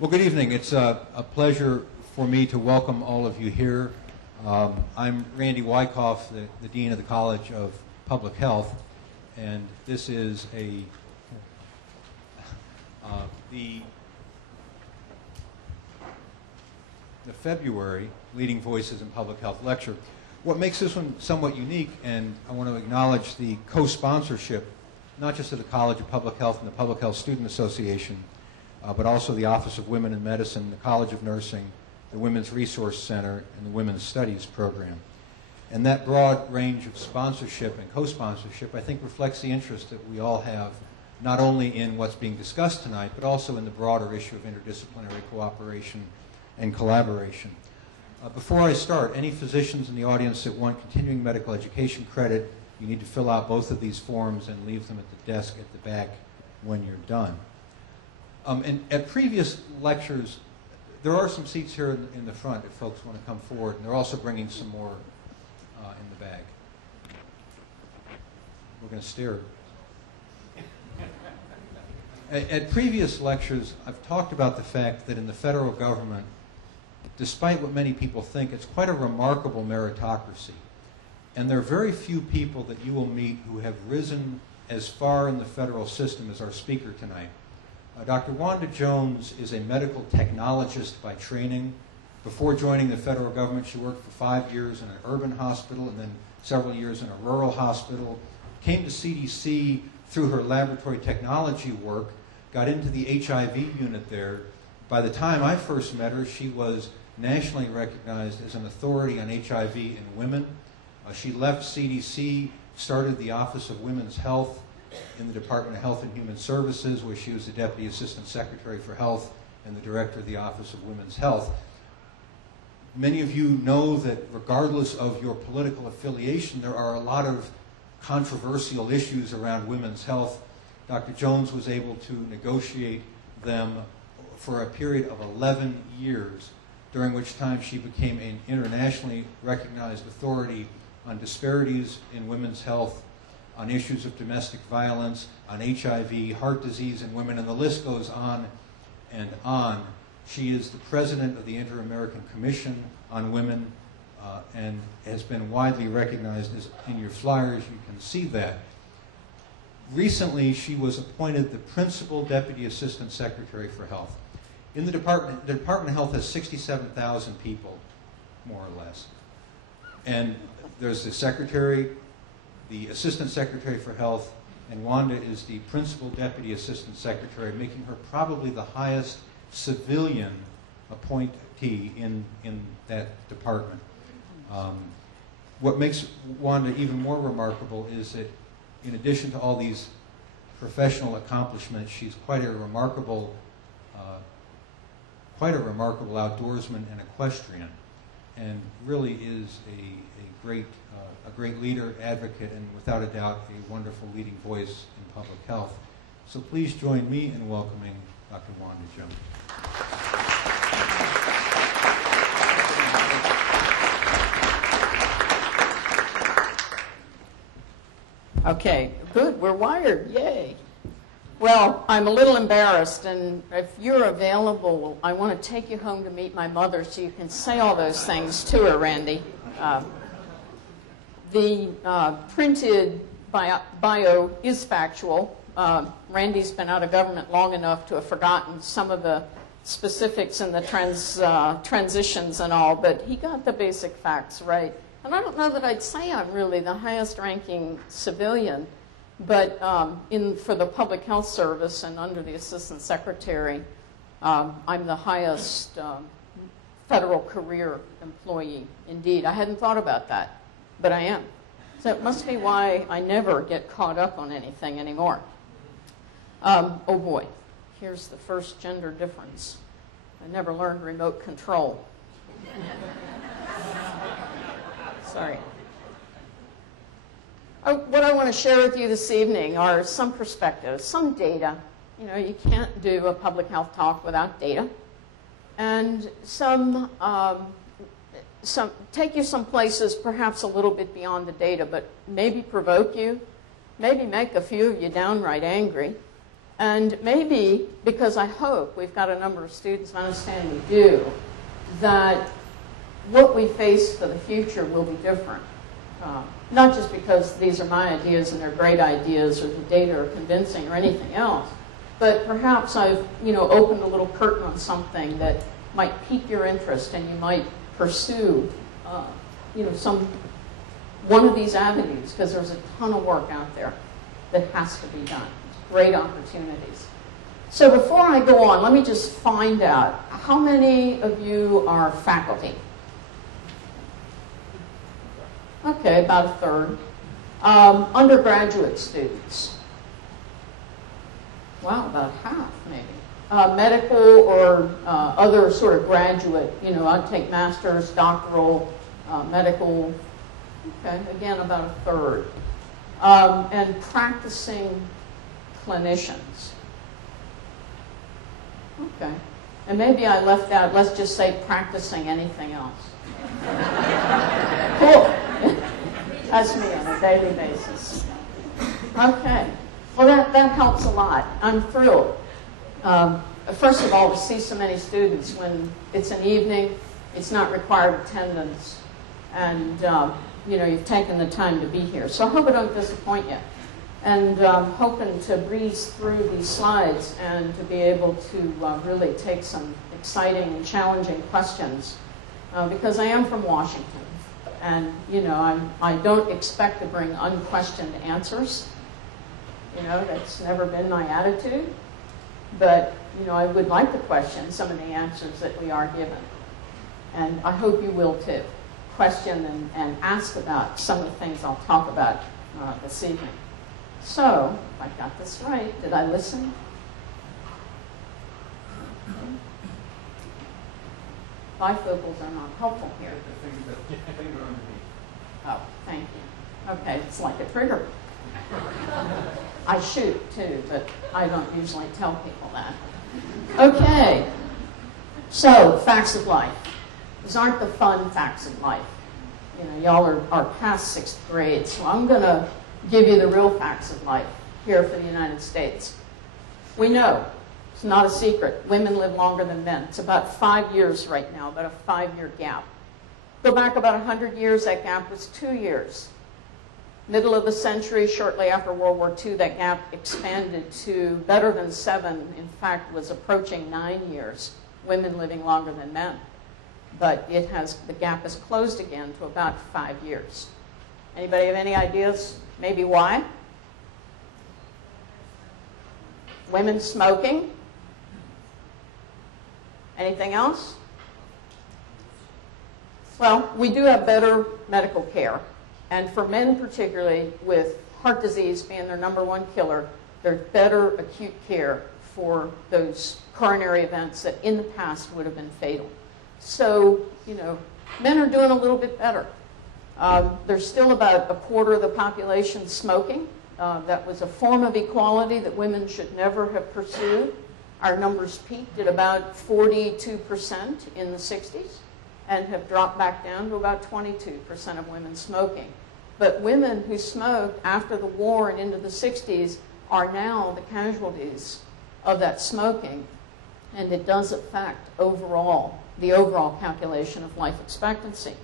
Well, good evening. It's a pleasure for me to welcome all of you here. I'm Randy Wyckoff, the Dean of the College of Public Health, and this is the February Leading Voices in Public Health lecture. What makes this one somewhat unique, and I want to acknowledge the co-sponsorship, not just of the College of Public Health and the Public Health Student Association, but also the Office of Women in Medicine, the College of Nursing, the Women's Resource Center, and the Women's Studies program. And that broad range of sponsorship and co-sponsorship, I think, reflects the interest that we all have, not only in what's being discussed tonight, but also in the broader issue of interdisciplinary cooperation and collaboration. Before I start, any physicians in the audience that want continuing medical education credit, you need to fill out both of these forms and leave them at the desk at the back when you're done. And at previous lectures, there are some seats here in the front if folks want to come forward, and they're also bringing some more in the bag. We're going to stare. At previous lectures, I've talked about the fact that in the federal government, despite what many people think, it's quite a remarkable meritocracy. And there are very few people that you will meet who have risen as far in the federal system as our speaker tonight. Dr. Wanda Jones is a medical technologist by training. Before joining the federal government, she worked for 5 years in an urban hospital and then several years in a rural hospital. Came to CDC through her laboratory technology work, got into the HIV unit there. By the time I first met her, she was nationally recognized as an authority on HIV in women. She left CDC, started the Office of Women's Health in the Department of Health and Human Services, where she was the Deputy Assistant Secretary for Health and the Director of the Office of Women's Health. Many of you know that regardless of your political affiliation, there are a lot of controversial issues around women's health. Dr. Jones was able to negotiate them for a period of 11 years, during which time she became an internationally recognized authority on disparities in women's health, on issues of domestic violence, on HIV, heart disease in women, and the list goes on and on. She is the president of the Inter-American Commission on Women and has been widely recognized. As in your flyers, you can see that. Recently, she was appointed the Principal Deputy Assistant Secretary for Health. In the Department of Health has 67,000 people, more or less. And there's the Secretary, the Assistant Secretary for Health, and Wanda is the Principal Deputy Assistant Secretary, making her probably the highest civilian appointee in that department. What makes Wanda even more remarkable is that in addition to all these professional accomplishments, she's quite a remarkable outdoorsman and equestrian, and really is a great leader, advocate, and without a doubt a wonderful leading voice in public health. So please join me in welcoming Dr. Wanda Jones. Okay, good, we're wired, yay. Well, I'm a little embarrassed, and if you're available, I want to take you home to meet my mother so you can say all those things to her, Randy. The printed bio is factual. Randy's been out of government long enough to have forgotten some of the specifics and the transitions and all, but he got the basic facts right. And I don't know that I'd say I'm really the highest ranking civilian, but for the Public Health Service and under the Assistant Secretary, I'm the highest federal career employee. Indeed, I hadn't thought about that, but I am. So it must be why I never get caught up on anything anymore. Oh boy, here's the first gender difference. I never learned remote control. Sorry. What I want to share with you this evening are some perspectives, some data. You know, you can't do a public health talk without data. And take you some places perhaps a little bit beyond the data, but maybe provoke you, maybe make a few of you downright angry, And maybe, because I hope we've got a number of students, and I understand we do, that what we face for the future will be different. Not just because these are my ideas and they're great ideas or the data are convincing or anything else, but perhaps I've opened a little curtain on something that might pique your interest and you might pursue one of these avenues, because there's a ton of work out there that has to be done. Great opportunities. So before I go on, let me just find out, how many of you are faculty? Okay, about a third. Undergraduate students. Wow, about half maybe. Medical or other sort of graduate, I'd take master's, doctoral, medical. Okay, again, about a third. And practicing clinicians. Okay. And maybe I left out, let's just say practicing anything else. Cool. That's me on a daily basis. Okay. Well, that helps a lot. I'm thrilled. First of all, to see so many students when it's an evening, it's not required attendance, and you've taken the time to be here. So I hope I don't disappoint you. And I'm hoping to breeze through these slides and to be able to really take some exciting and challenging questions, because I am from Washington. And, I don't expect to bring unquestioned answers. That's never been my attitude. But, I would like to question some of the answers that we are given. And I hope you will too. Question and ask about some of the things I'll talk about this evening. So, if I got this right, did I listen? Bifocals are not helpful here. Oh, thank you. Okay, it's like a trigger. I shoot too, but I don't usually tell people that. Okay, so facts of life. These aren't the fun facts of life. Y'all are past 6th grade, so I'm going to give you the real facts of life here for the United States. We know, it's not a secret, women live longer than men. It's about 5 years right now, about a 5-year gap. Go back about 100 years, that gap was 2 years. Middle of the century, shortly after World War II, that gap expanded to better than 7. In fact, was approaching 9 years, women living longer than men. But the gap has closed again to about 5 years. Anybody have any ideas? Maybe why? Women smoking? Anything else? Well, we do have better medical care. And for men particularly, with heart disease being their #1 killer, there's better acute care for those coronary events that in the past would have been fatal. So, men are doing a little bit better. There's still about a quarter of the population smoking. That was a form of equality that women should never have pursued. Our numbers peaked at about 42% in the 60s and have dropped back down to about 22% of women smoking. But women who smoked after the war and into the 60s are now the casualties of that smoking, and it does affect the overall calculation of life expectancy.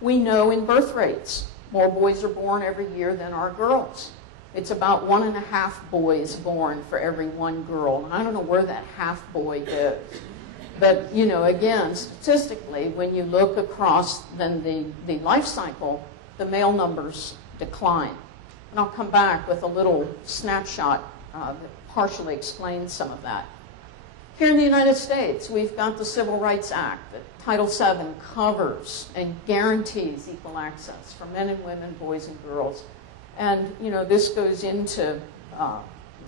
We know in birth rates, more boys are born every year than are girls. It's about 1.5 boys born for every 1 girl. And I don't know where that half boy goes. But, again, statistically, when you look across then the life cycle, the male numbers decline. And I'll come back with a little snapshot that partially explains some of that. Here in the United States, we've got the Civil Rights Act that Title VII covers and guarantees equal access for men and women, boys and girls. And, this goes into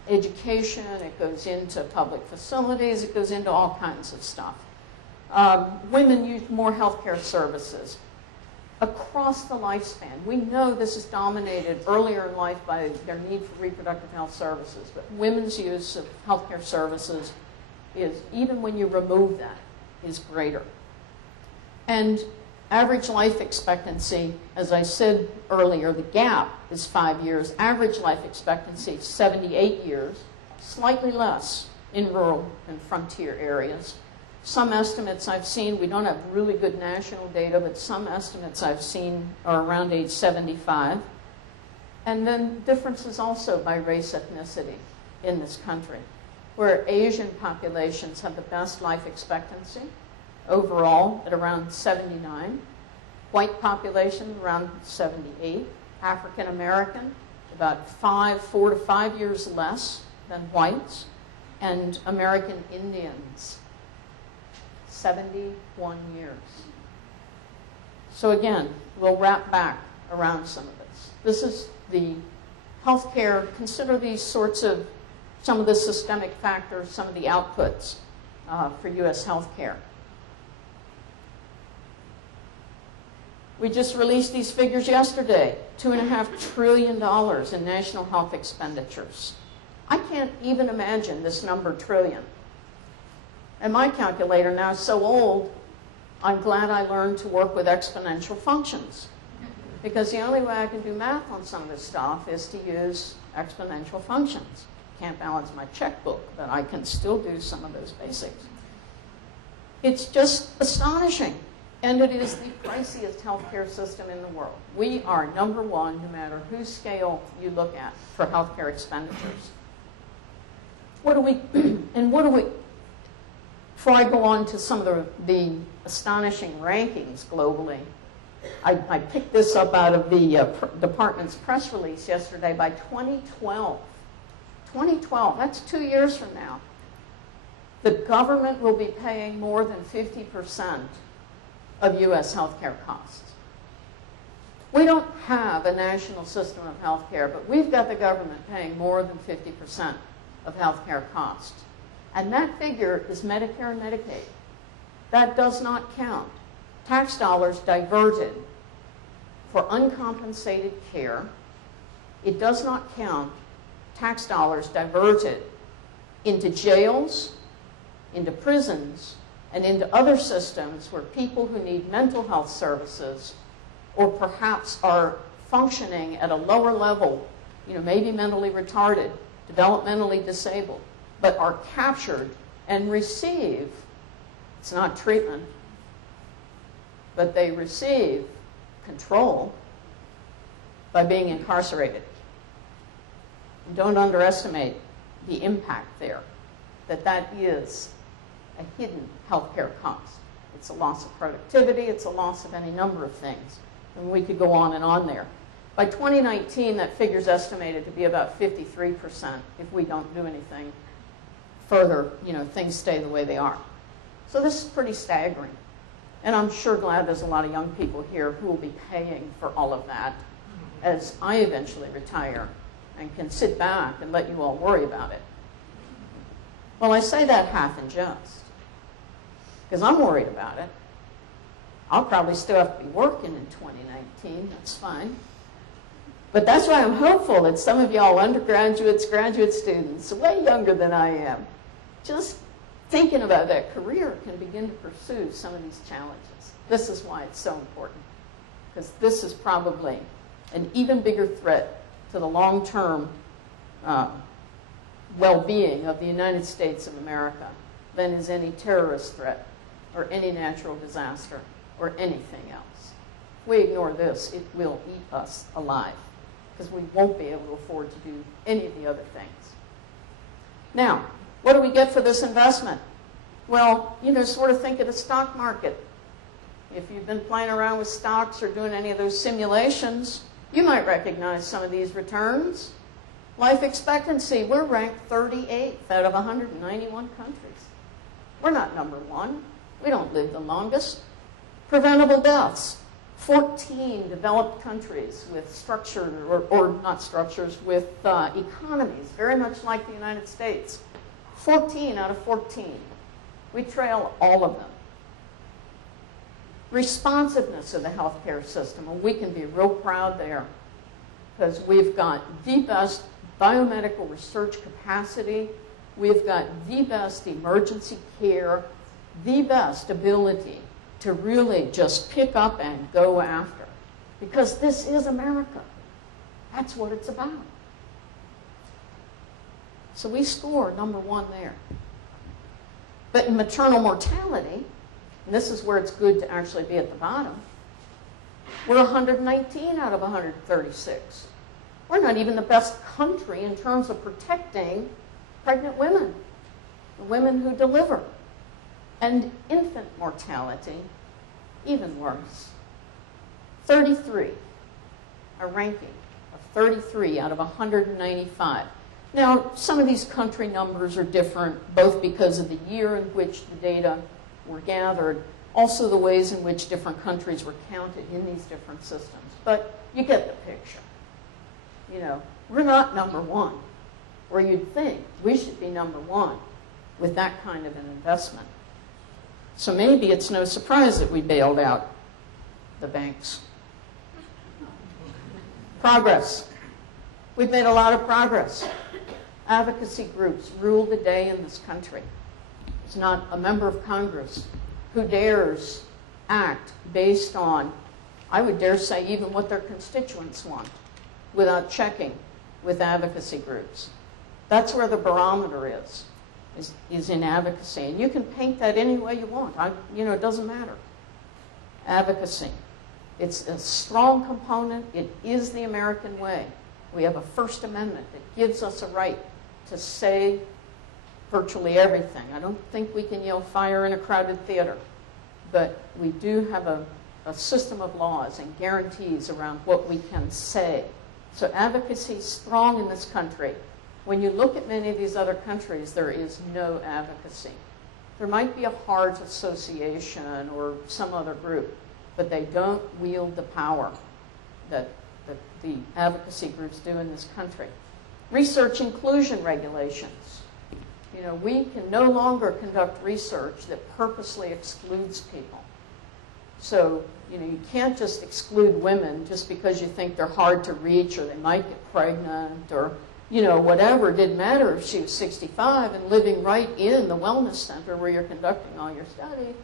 education, it goes into public facilities, it goes into all kinds of stuff. Women use more healthcare services across the lifespan. We know this is dominated earlier in life by their need for reproductive health services, but women's use of healthcare services is, even when you remove that, is greater. And average life expectancy, as I said earlier, the gap is 5 years. Average life expectancy, 78 years. slightly less in rural and frontier areas. Some estimates I've seen, we don't have really good national data, but some estimates I've seen are around age 75. And then differences also by race, ethnicity in this country, where Asian populations have the best life expectancy overall at around 79, white population around 78, African American about 4 to 5 years less than whites, and American Indians 71 years. So again, we'll wrap back around some of this. This is the healthcare. Consider these sorts of some of the systemic factors, some of the outputs for U.S. healthcare. We just released these figures yesterday, $2.5 trillion in national health expenditures. I can't even imagine this number trillion. And my calculator now is so old, I'm glad I learned to work with exponential functions. Because the only way I can do math on some of this stuff is to use exponential functions. Can't balance my checkbook, but I can still do some of those basics. It's just astonishing. And it is the priciest healthcare system in the world. We are number one, no matter whose scale you look at, for healthcare expenditures. Before I go on to some of the astonishing rankings globally, I picked this up out of the department's press release yesterday. By 2012, that's 2 years from now, the government will be paying more than 50% of U.S. healthcare costs. We don't have a national system of healthcare, but we've got the government paying more than 50% of healthcare costs. And that figure is Medicare and Medicaid. That does not count tax dollars diverted for uncompensated care. It does not count tax dollars diverted into jails, into prisons, and into other systems where people who need mental health services or perhaps are functioning at a lower level, maybe mentally retarded, developmentally disabled, but are captured and receive, it's not treatment, but they receive control by being incarcerated. And don't underestimate the impact there, that is a hidden healthcare cost. It's a loss of productivity, it's a loss of any number of things. And we could go on and on there. By 2019, that figure is estimated to be about 53% if we don't do anything further, things stay the way they are. So this is pretty staggering. And I'm sure glad there's a lot of young people here who will be paying for all of that as I eventually retire and can sit back and let you all worry about it. Well, I say that half in jest, because I'm worried about it. I'll probably still have to be working in 2019, that's fine. But that's why I'm hopeful that some of y'all undergraduates, graduate students, way younger than I am, just thinking about that career can begin to pursue some of these challenges. This is why it's so important, because this is probably an even bigger threat to the long-term well-being of the United States of America than is any terrorist threat or any natural disaster or anything else. If we ignore this, it will eat us alive, because we won't be able to afford to do any of the other things. Now, what do we get for this investment? Well, sort of think of the stock market. If you've been playing around with stocks or doing any of those simulations, you might recognize some of these returns. Life expectancy, we're ranked 38th out of 191 countries. We're not number one. We don't live the longest. Preventable deaths, 14 developed countries with structured, or not structures, with economies very much like the United States. 14 out of 14. We trail all of them. Responsiveness of the healthcare system, well, we can be real proud there, because we've got the best biomedical research capacity, we've got the best emergency care, the best ability to really just pick up and go after, because this is America. That's what it's about. So we score #1 there. But in maternal mortality, and this is where it's good to actually be at the bottom, we're 119 out of 136. We're not even the best country in terms of protecting pregnant women, the women who deliver. And infant mortality, even worse. 33, a ranking of 33 out of 195. Now, some of these country numbers are different, both because of the year in which the data were gathered, also the ways in which different countries were counted in these different systems. But you get the picture. You know, we're not #1, where you'd think we should be #1 with that kind of an investment. So maybe it's no surprise that we bailed out the banks. Progress. We've made a lot of progress. Advocacy groups rule the day in this country. There's not a member of Congress who dares act based on, I would dare say, even what their constituents want, without checking with advocacy groups. That's where the barometer is in advocacy. And you can paint that any way you want. It doesn't matter. Advocacy. It's a strong component. It is the American way. We have a First Amendment that gives us a right to say virtually everything. I don't think we can yell fire in a crowded theater, but we do have a system of laws and guarantees around what we can say. So advocacy is strong in this country. When you look at many of these other countries, there is no advocacy. There might be a HARDS association or some other group, but they don't wield the power that the advocacy groups do in this country. Research inclusion regulations. We can no longer conduct research that purposely excludes people. So, you can't just exclude women just because you think they're hard to reach or they might get pregnant or, whatever. It didn't matter if she was 65 and living right in the wellness center where you're conducting all your study.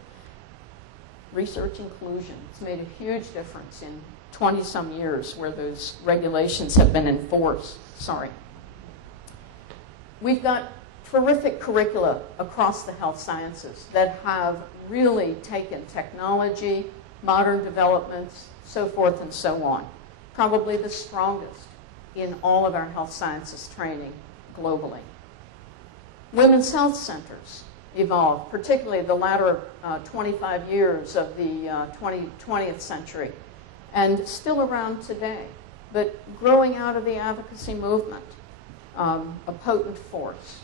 Research inclusion. It's made a huge difference in 20-some years where those regulations have been enforced. Sorry. We've got terrific curricula across the health sciences that have really taken technology, modern developments, so forth and so on. Probably the strongest in all of our health sciences training globally. Women's health centers evolved, particularly the latter 25 years of the 20th century, and still around today, but growing out of the advocacy movement, a potent force.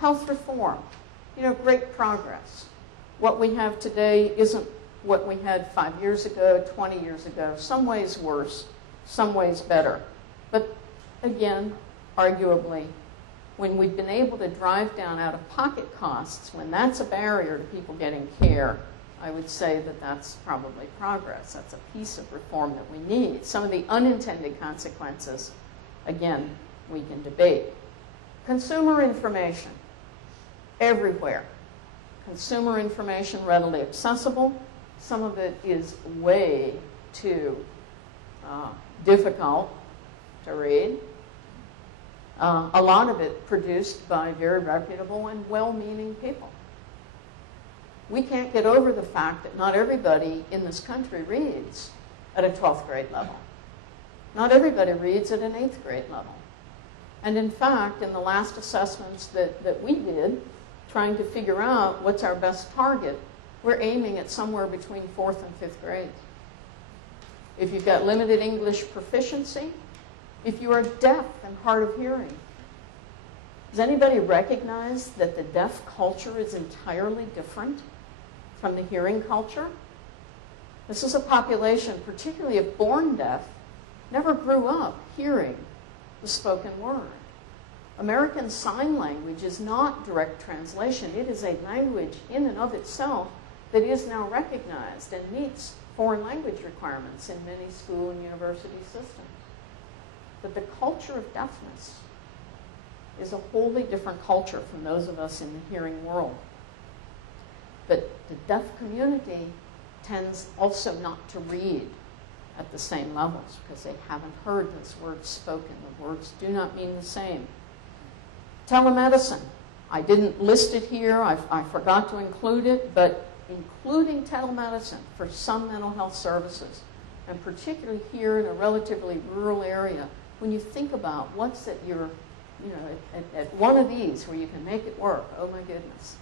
Health reform, great progress. What we have today isn't what we had 5 years ago, 20 years ago, some ways worse, some ways better. But again, arguably, when we've been able to drive down out-of-pocket costs, when that's a barrier to people getting care, I would say that that's probably progress. That's a piece of reform that we need. Some of the unintended consequences, again, we can debate. Consumer information, everywhere. Consumer information readily accessible. Some of it is way too difficult to read. A lot of it produced by very reputable and well-meaning people. We can't get over the fact that not everybody in this country reads at a 12th grade level. Not everybody reads at an 8th grade level. And in fact, in the last assessments that we did, trying to figure out what's our best target, we're aiming at somewhere between 4th and 5th grade. If you've got limited English proficiency, if you are deaf and hard of hearing, does anybody recognize that the deaf culture is entirely different from the hearing culture? This is a population, particularly if born deaf, never grew up hearing the spoken word. American Sign Language is not direct translation. It is a language in and of itself that is now recognized and meets foreign language requirements in many school and university systems. But the culture of deafness is a wholly different culture from those of us in the hearing world. But the deaf community tends also not to read at the same levels because they haven't heard those words spoken. The words do not mean the same. Telemedicine. I didn't list it here. I forgot to include it, but including telemedicine for some mental health services, and particularly here in a relatively rural area, when you think about what's at your, at one of these where you can make it work, oh my goodness,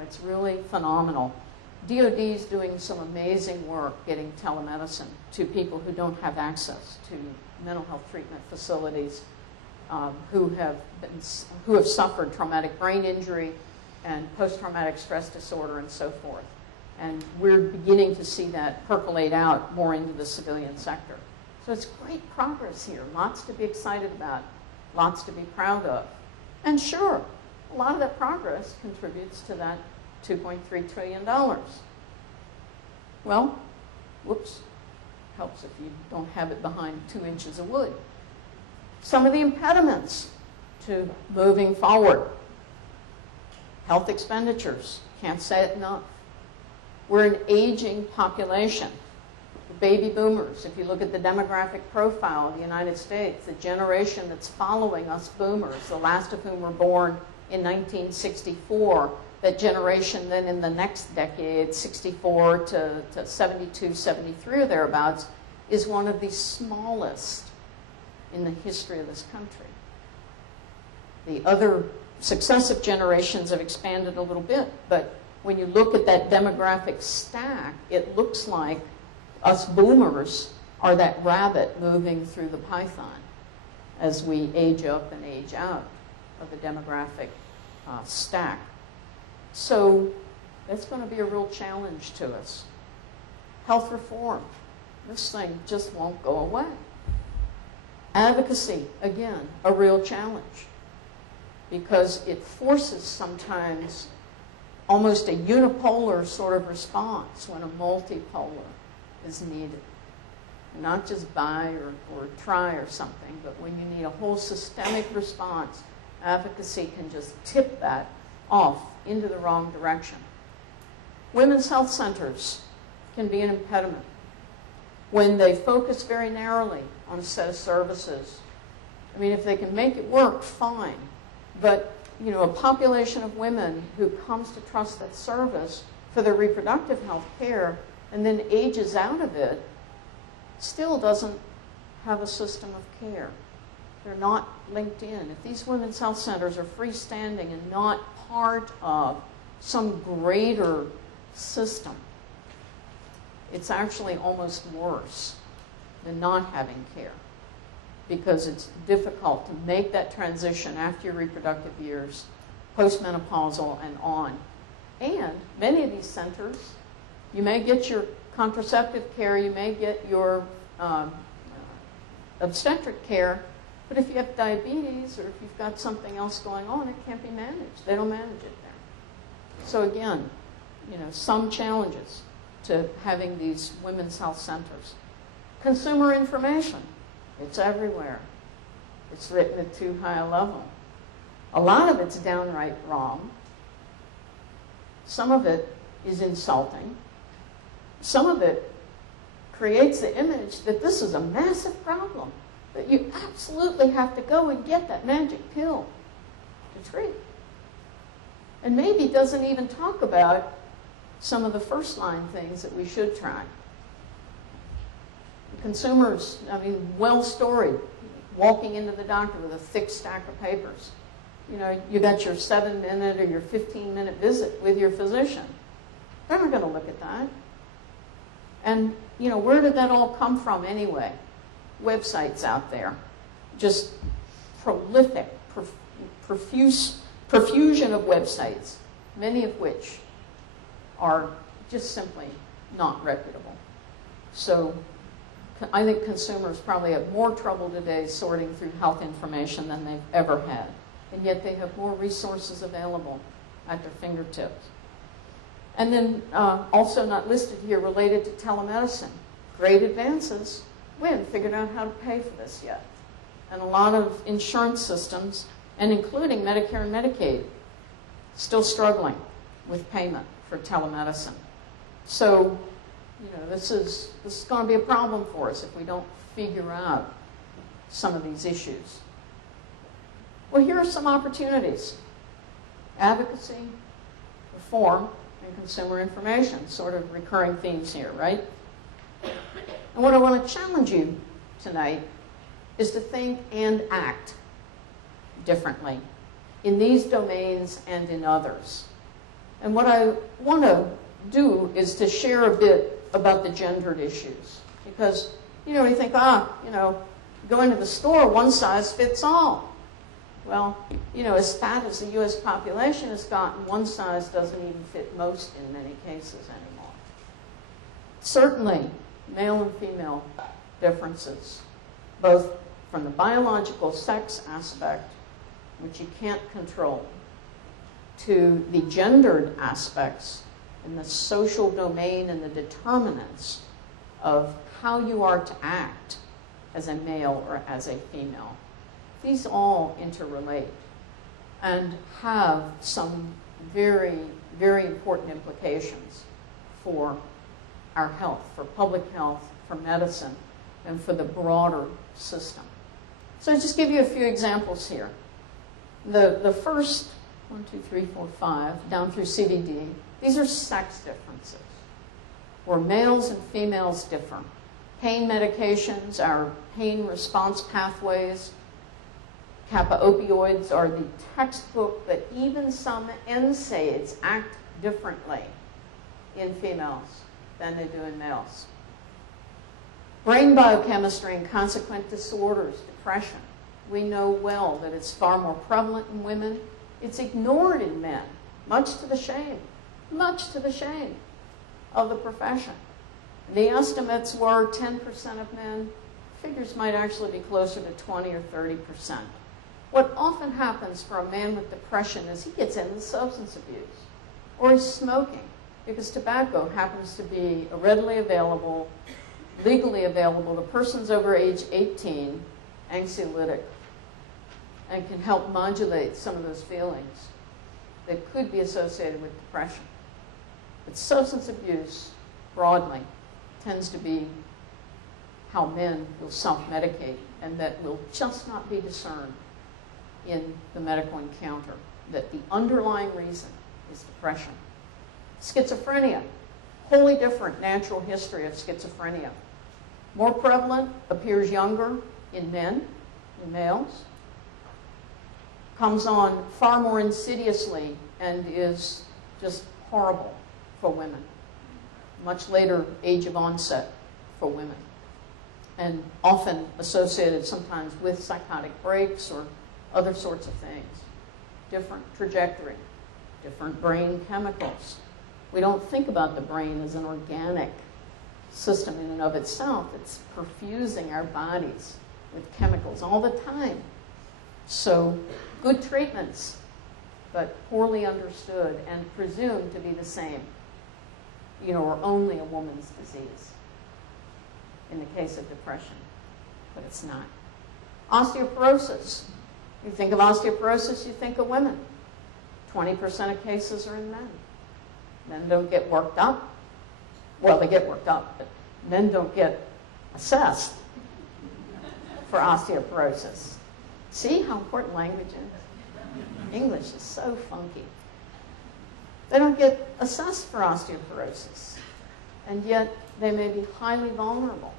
it's really phenomenal. DOD is doing some amazing work getting telemedicine to people who don't have access to mental health treatment facilities, who have suffered traumatic brain injury and post-traumatic stress disorder and so forth. And we're beginning to see that percolate out more into the civilian sector. So it's great progress here, lots to be excited about, lots to be proud of. And sure, a lot of that progress contributes to that $2.3 trillion. Well, whoops, helps if you don't have it behind 2 inches of wood. Some of the impediments to moving forward. Health expenditures, can't say it enough. We're an aging population. The baby boomers, if you look at the demographic profile of the United States, the generation that's following us boomers, the last of whom were born in 1964, that generation then in the next decade, 64 to 72, 73 or thereabouts, is one of the smallest in the history of this country. The other successive generations have expanded a little bit, but when you look at that demographic stack, it looks like us boomers are that rabbit moving through the python as we age up and age out of the demographic stack. So that's going to be a real challenge to us. Health reform. This thing just won't go away. Advocacy, again, a real challenge because it forces sometimes almost a unipolar sort of response when a multipolar is needed. Not just buy or try or something, but when you need a whole systemic response, advocacy can just tip that off into the wrong direction. Women's health centers can be an impediment when they focus very narrowly on a set of services. I mean, if they can make it work, fine. But, a population of women who comes to trust that service for their reproductive health care and then ages out of it still doesn't have a system of care. They're not linked in. If these women's health centers are freestanding and not part of some greater system, it's actually almost worse than not having care because it's difficult to make that transition after your reproductive years, postmenopausal and on. And many of these centers, you may get your contraceptive care, you may get your obstetric care, but if you have diabetes or if you've got something else going on, it can't be managed. They don't manage it there. So again, some challenges to having these women's health centers. Consumer information, it's everywhere. It's written at too high a level. A lot of it's downright wrong. Some of it is insulting. Some of it creates the image that this is a massive problem, that you absolutely have to go and get that magic pill to treat. And maybe doesn't even talk about some of the first line things that we should try. Consumers, well storied, walking into the doctor with a thick stack of papers. You got your 7-minute or your 15-minute visit with your physician. They're not going to look at that. And, where did that all come from anyway? Websites out there. Just prolific, profusion of websites, many of which are just simply not reputable. So I think consumers probably have more trouble today sorting through health information than they've ever had. And yet they have more resources available at their fingertips. And then also not listed here, related to telemedicine. Great advances. We haven't figured out how to pay for this yet. And a lot of insurance systems, and including Medicare and Medicaid, still struggling with payment for telemedicine. So, this is going to be a problem for us if we don't figure out some of these issues. Well, here are some opportunities. Advocacy, reform, and consumer information, sort of recurring themes here, right? And what I want to challenge you tonight is to think and act differently in these domains and in others. And what I want to do is to share a bit about the gendered issues. Because, you think, going to the store, one size fits all. Well, as fat as the U.S. population has gotten, one size doesn't even fit most in many cases anymore. Certainly, male and female differences, both from the biological sex aspect, which you can't control, to the gendered aspects in the social domain and the determinants of how you are to act as a male or as a female. These all interrelate and have some very, very important implications for our health, for public health, for medicine, and for the broader system. So I'll just give you a few examples here. The first 1, 2, 3, 4, 5, down through CVD, these are sex differences, where males and females differ. Pain medications, our pain response pathways, kappa opioids are the textbook, but even some NSAIDs act differently in females than they do in males. Brain biochemistry and consequent disorders, depression. We know well that it's far more prevalent in women. It's ignored in men, much to the shame of the profession. The estimates were 10% of men. Figures might actually be closer to 20 or 30%. What often happens for a man with depression is he gets into substance abuse, or he's smoking, because tobacco happens to be readily available, legally available. The person's over age 18, anxiolytic, and can help modulate some of those feelings that could be associated with depression. But substance abuse, broadly, tends to be how men will self-medicate, and that will just not be discerned in the medical encounter, that the underlying reason is depression. Schizophrenia, wholly different natural history of schizophrenia. More prevalent, appears younger in men, in males, comes on far more insidiously and is just horrible for women. Much later age of onset for women, and often associated sometimes with psychotic breaks or other sorts of things. Different trajectory, different brain chemicals. We don't think about the brain as an organic system in and of itself. It's perfusing our bodies with chemicals all the time. So good treatments, but poorly understood and presumed to be the same, or only a woman's disease in the case of depression, but it's not. Osteoporosis. You think of osteoporosis, you think of women. 20% of cases are in men. Men don't get worked up. Well, they get worked up, but men don't get assessed for osteoporosis. See how important language is? English is so funky. They don't get assessed for osteoporosis, and yet they may be highly vulnerable.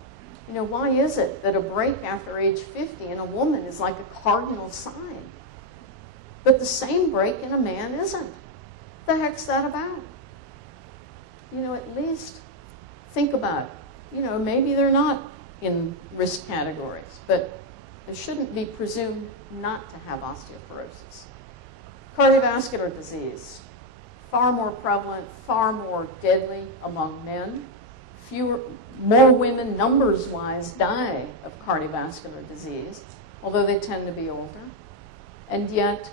Why is it that a break after age 50 in a woman is like a cardinal sign, but the same break in a man isn't? The heck's that about? At least think about it. Maybe they're not in risk categories, but they shouldn't be presumed not to have osteoporosis. Cardiovascular disease, far more prevalent, far more deadly among men. More women, numbers-wise, die of cardiovascular disease, although they tend to be older. And yet,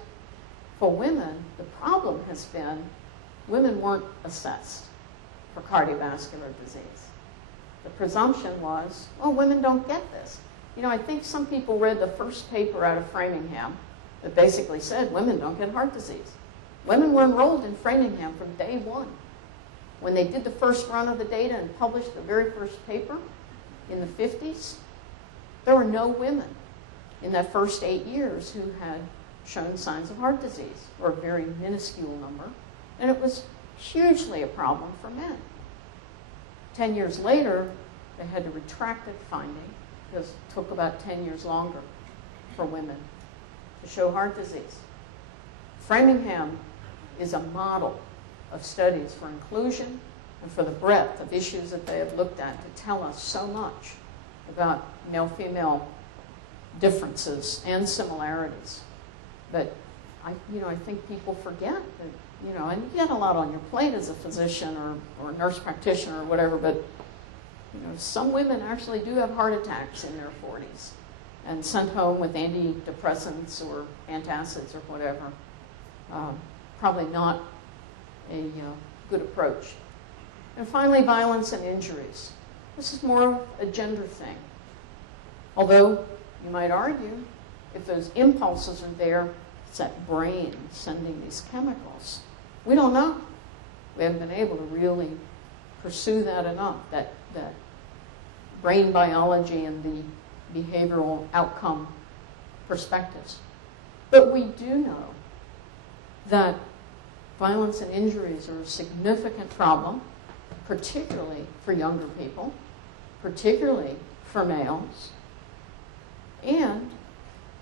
for women, the problem has been women weren't assessed for cardiovascular disease. The presumption was, women don't get this. I think some people read the first paper out of Framingham that basically said women don't get heart disease. Women were enrolled in Framingham from day one. When they did the first run of the data and published the very first paper in the 50s, there were no women in that first 8 years who had shown signs of heart disease, or a very minuscule number, and it was hugely a problem for men. 10 years later, they had to retract that finding because it took about 10 years longer for women to show heart disease. Framingham is a model of studies for inclusion and for the breadth of issues that they have looked at to tell us so much about male-female differences and similarities. But I think people forget that, and you get a lot on your plate as a physician or nurse practitioner or whatever, but some women actually do have heart attacks in their 40s and sent home with antidepressants or antacids or whatever. Probably not a good approach. And finally, violence and injuries. This is more a gender thing. Although you might argue, if those impulses are there, it's that brain sending these chemicals. We don't know. We haven't been able to really pursue that enough, that brain biology and the behavioral outcome perspectives. But we do know that violence and injuries are a significant problem, particularly for younger people, particularly for males, and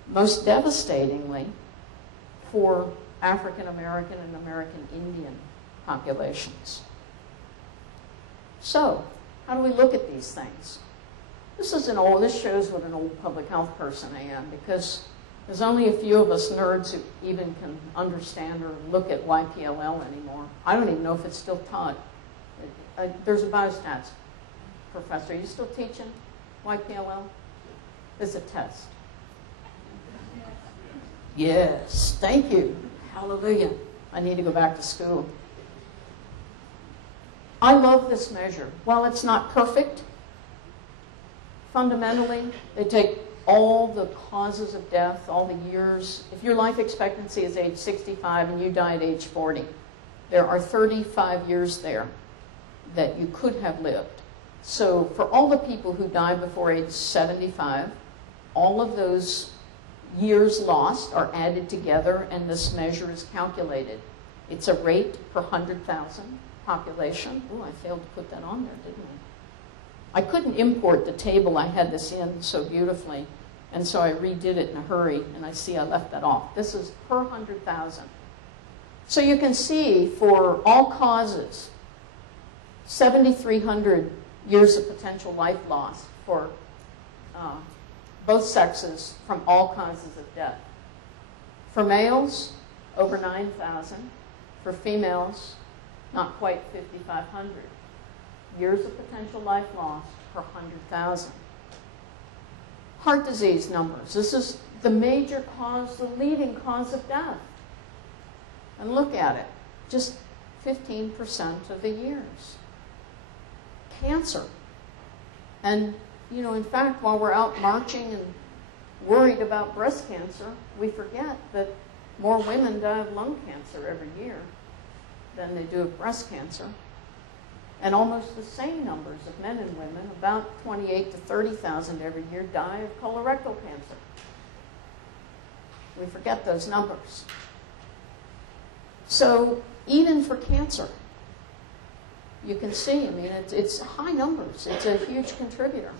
most devastatingly for African American and American Indian populations. So, how do we look at these things? This shows what an old public health person I am, because there's only a few of us nerds who even can understand or look at YPLL anymore. I don't even know if it's still taught. There's a biostats professor. Are you still teaching YPLL? There's a test. Yes, thank you. Hallelujah. I need to go back to school. I love this measure. While it's not perfect, fundamentally, they take all the causes of death, all the years. If your life expectancy is age 65 and you die at age 40, there are 35 years there that you could have lived. So for all the people who died before age 75, all of those years lost are added together and this measure is calculated. It's a rate per 100,000 population. Oh, I failed to put that on there, didn't I? I couldn't import the table. I had this in so beautifully, and so I redid it in a hurry, and I see I left that off. This is per 100,000. So you can see for all causes, 7,300 years of potential life loss for both sexes from all causes of death. For males, over 9,000. For females, not quite 5,500 years of potential life loss per 100,000. Heart disease numbers. This is the major cause, the leading cause of death. And look at it, just 15% of the years. Cancer. And, in fact, while we're out marching and worried about breast cancer, we forget that more women die of lung cancer every year than they do of breast cancer. And almost the same numbers of men and women, about 28 to 30,000 every year, die of colorectal cancer. We forget those numbers. So even for cancer, you can see, it's high numbers. It's a huge contributor.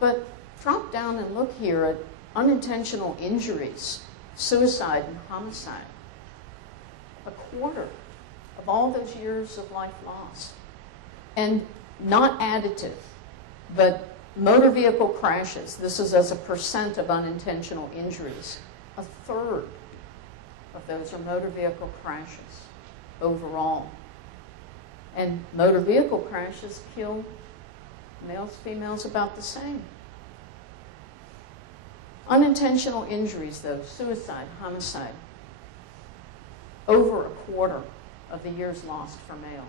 But drop down and look here at unintentional injuries, suicide and homicide. A quarter of all those years of life lost. And not additive, but motor vehicle crashes. This is as a percent of unintentional injuries. A third of those are motor vehicle crashes overall. And motor vehicle crashes kill males, females about the same. Unintentional injuries, though, suicide, homicide, over a quarter of the years lost for males.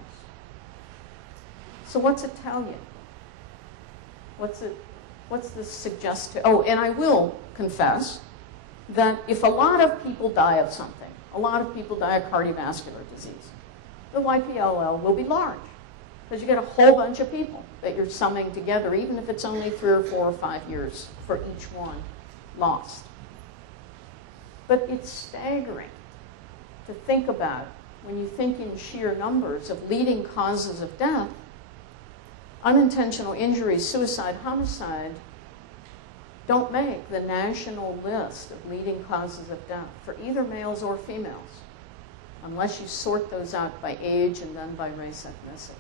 So what's it tell you? What's this suggest to? Oh, and I will confess that if a lot of people die of something, a lot of people die of cardiovascular disease, the YPLL will be large because you get a whole bunch of people that you're summing together, even if it's only 3 or 4 or 5 years for each one lost. But it's staggering to think about when you think in sheer numbers of leading causes of death. Unintentional injury, suicide, homicide don't make the national list of leading causes of death for either males or females, unless you sort those out by age and then by race, ethnicity.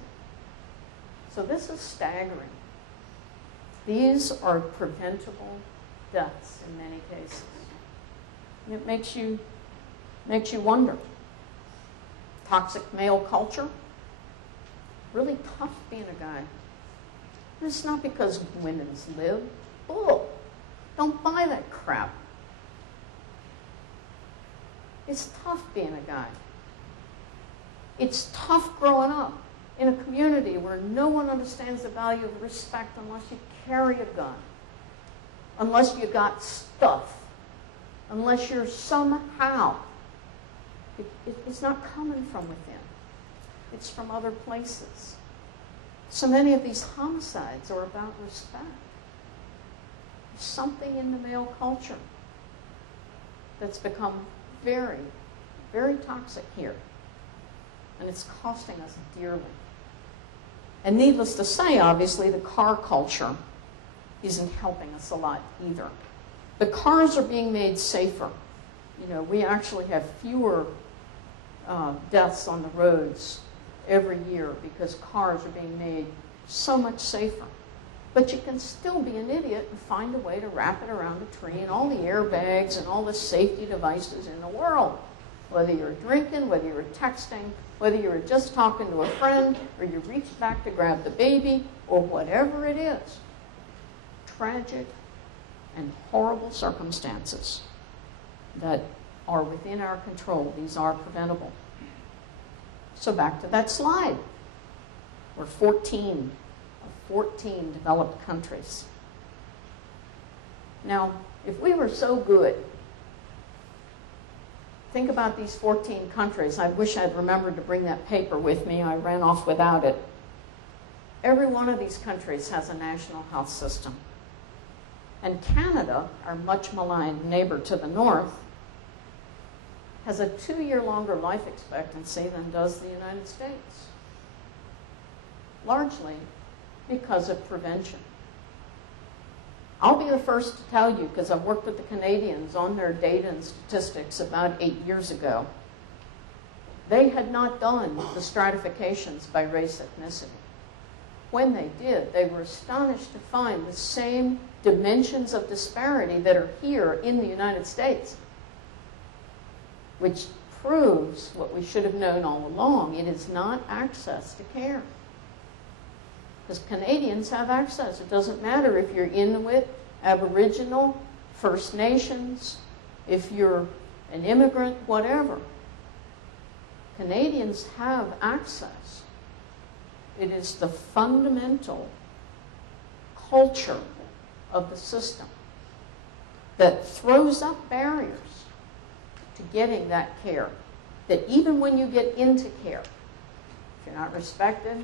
So this is staggering. These are preventable deaths in many cases. And it makes you wonder. Toxic male culture, really tough being a guy. And it's not because women's live. Bull. Don't buy that crap. It's tough being a guy. It's tough growing up in a community where no one understands the value of respect unless you carry a gun, unless you got stuff, unless you're somehow. It's not coming from within. It's from other places. So many of these homicides are about respect. There's something in the male culture that's become very, very toxic here. And it's costing us dearly. And needless to say, obviously, the car culture isn't helping us a lot either. The cars are being made safer. You know, we actually have fewer deaths on the roads every year because cars are being made so much safer. But you can still be an idiot and find a way to wrap it around a tree and all the airbags and all the safety devices in the world. Whether you're drinking, whether you're texting, whether you were just talking to a friend, or you reached back to grab the baby, or whatever it is. Tragic and horrible circumstances that are within our control. These are preventable. So back to that slide. We're 14 of 14 developed countries. Now, if we were so good, think about these 14 countries. I wish I'd remembered to bring that paper with me. I ran off without it. Every one of these countries has a national health system. And Canada, our much maligned neighbor to the north, has a 2-year longer life expectancy than does the United States. Largely because of prevention. I'll be the first to tell you, because I've worked with the Canadians on their data and statistics about 8 years ago. They had not done the stratifications by race ethnicity. When they did, they were astonished to find the same dimensions of disparity that are here in the United States, which proves what we should have known all along. It is not access to care. Because Canadians have access. It doesn't matter if you're Inuit, Aboriginal, First Nations, if you're an immigrant, whatever. Canadians have access. It is the fundamental culture of the system that throws up barriers to getting that care. That even when you get into care, if you're not respected,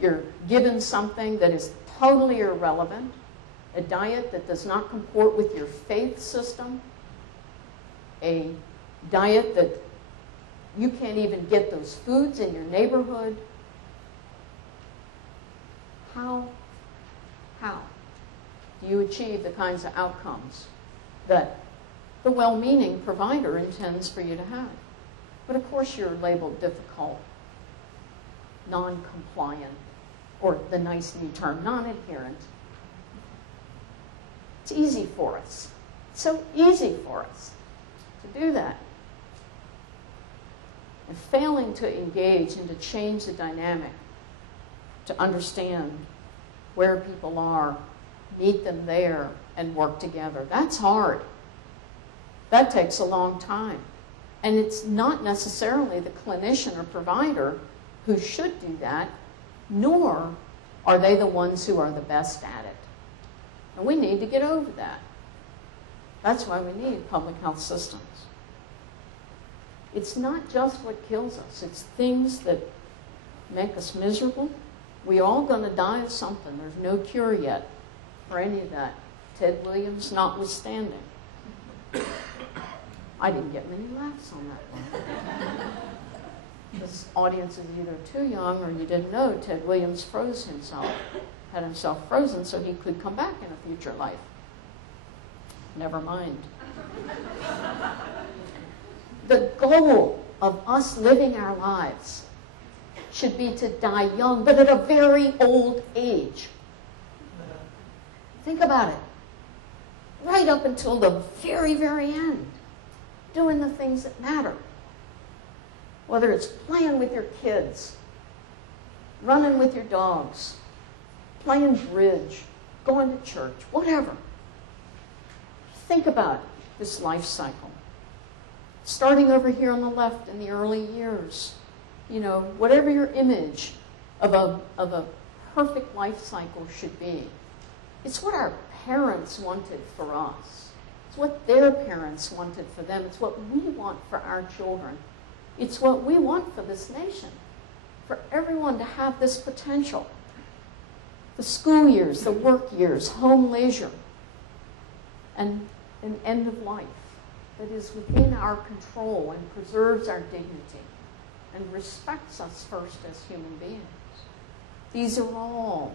you're given something that is totally irrelevant, a diet that does not comport with your faith system, a diet that you can't even get those foods in your neighborhood. How do you achieve the kinds of outcomes that the well-meaning provider intends for you to have? But of course you're labeled difficult, non-compliant, or the nice new term, non-adherent. It's easy for us. It's so easy for us to do that. And failing to engage and to change the dynamic, to understand where people are, meet them there, and work together. That's hard. That takes a long time. And it's not necessarily the clinician or provider who should do that, nor are they the ones who are the best at it. And we need to get over that. That's why we need public health systems. It's not just what kills us. It's things that make us miserable. We're all going to die of something. There's no cure yet for any of that. Ted Williams notwithstanding. I didn't get many laughs on that one. This audience is either too young or you didn't know Ted Williams had himself frozen so he could come back in a future life. Never mind. The goal of us living our lives should be to die young, but at a very old age. Think about it. Right up until the very, very end, doing the things that matter. Whether it's playing with your kids, running with your dogs, playing bridge, going to church, whatever. Think about this life cycle. Starting over here on the left in the early years, you know, whatever your image of a perfect life cycle should be. It's what our parents wanted for us. It's what their parents wanted for them. It's what we want for our children. It's what we want for this nation, for everyone to have this potential. The school years, the work years, home leisure, and an end of life that is within our control and preserves our dignity and respects us first as human beings. These are all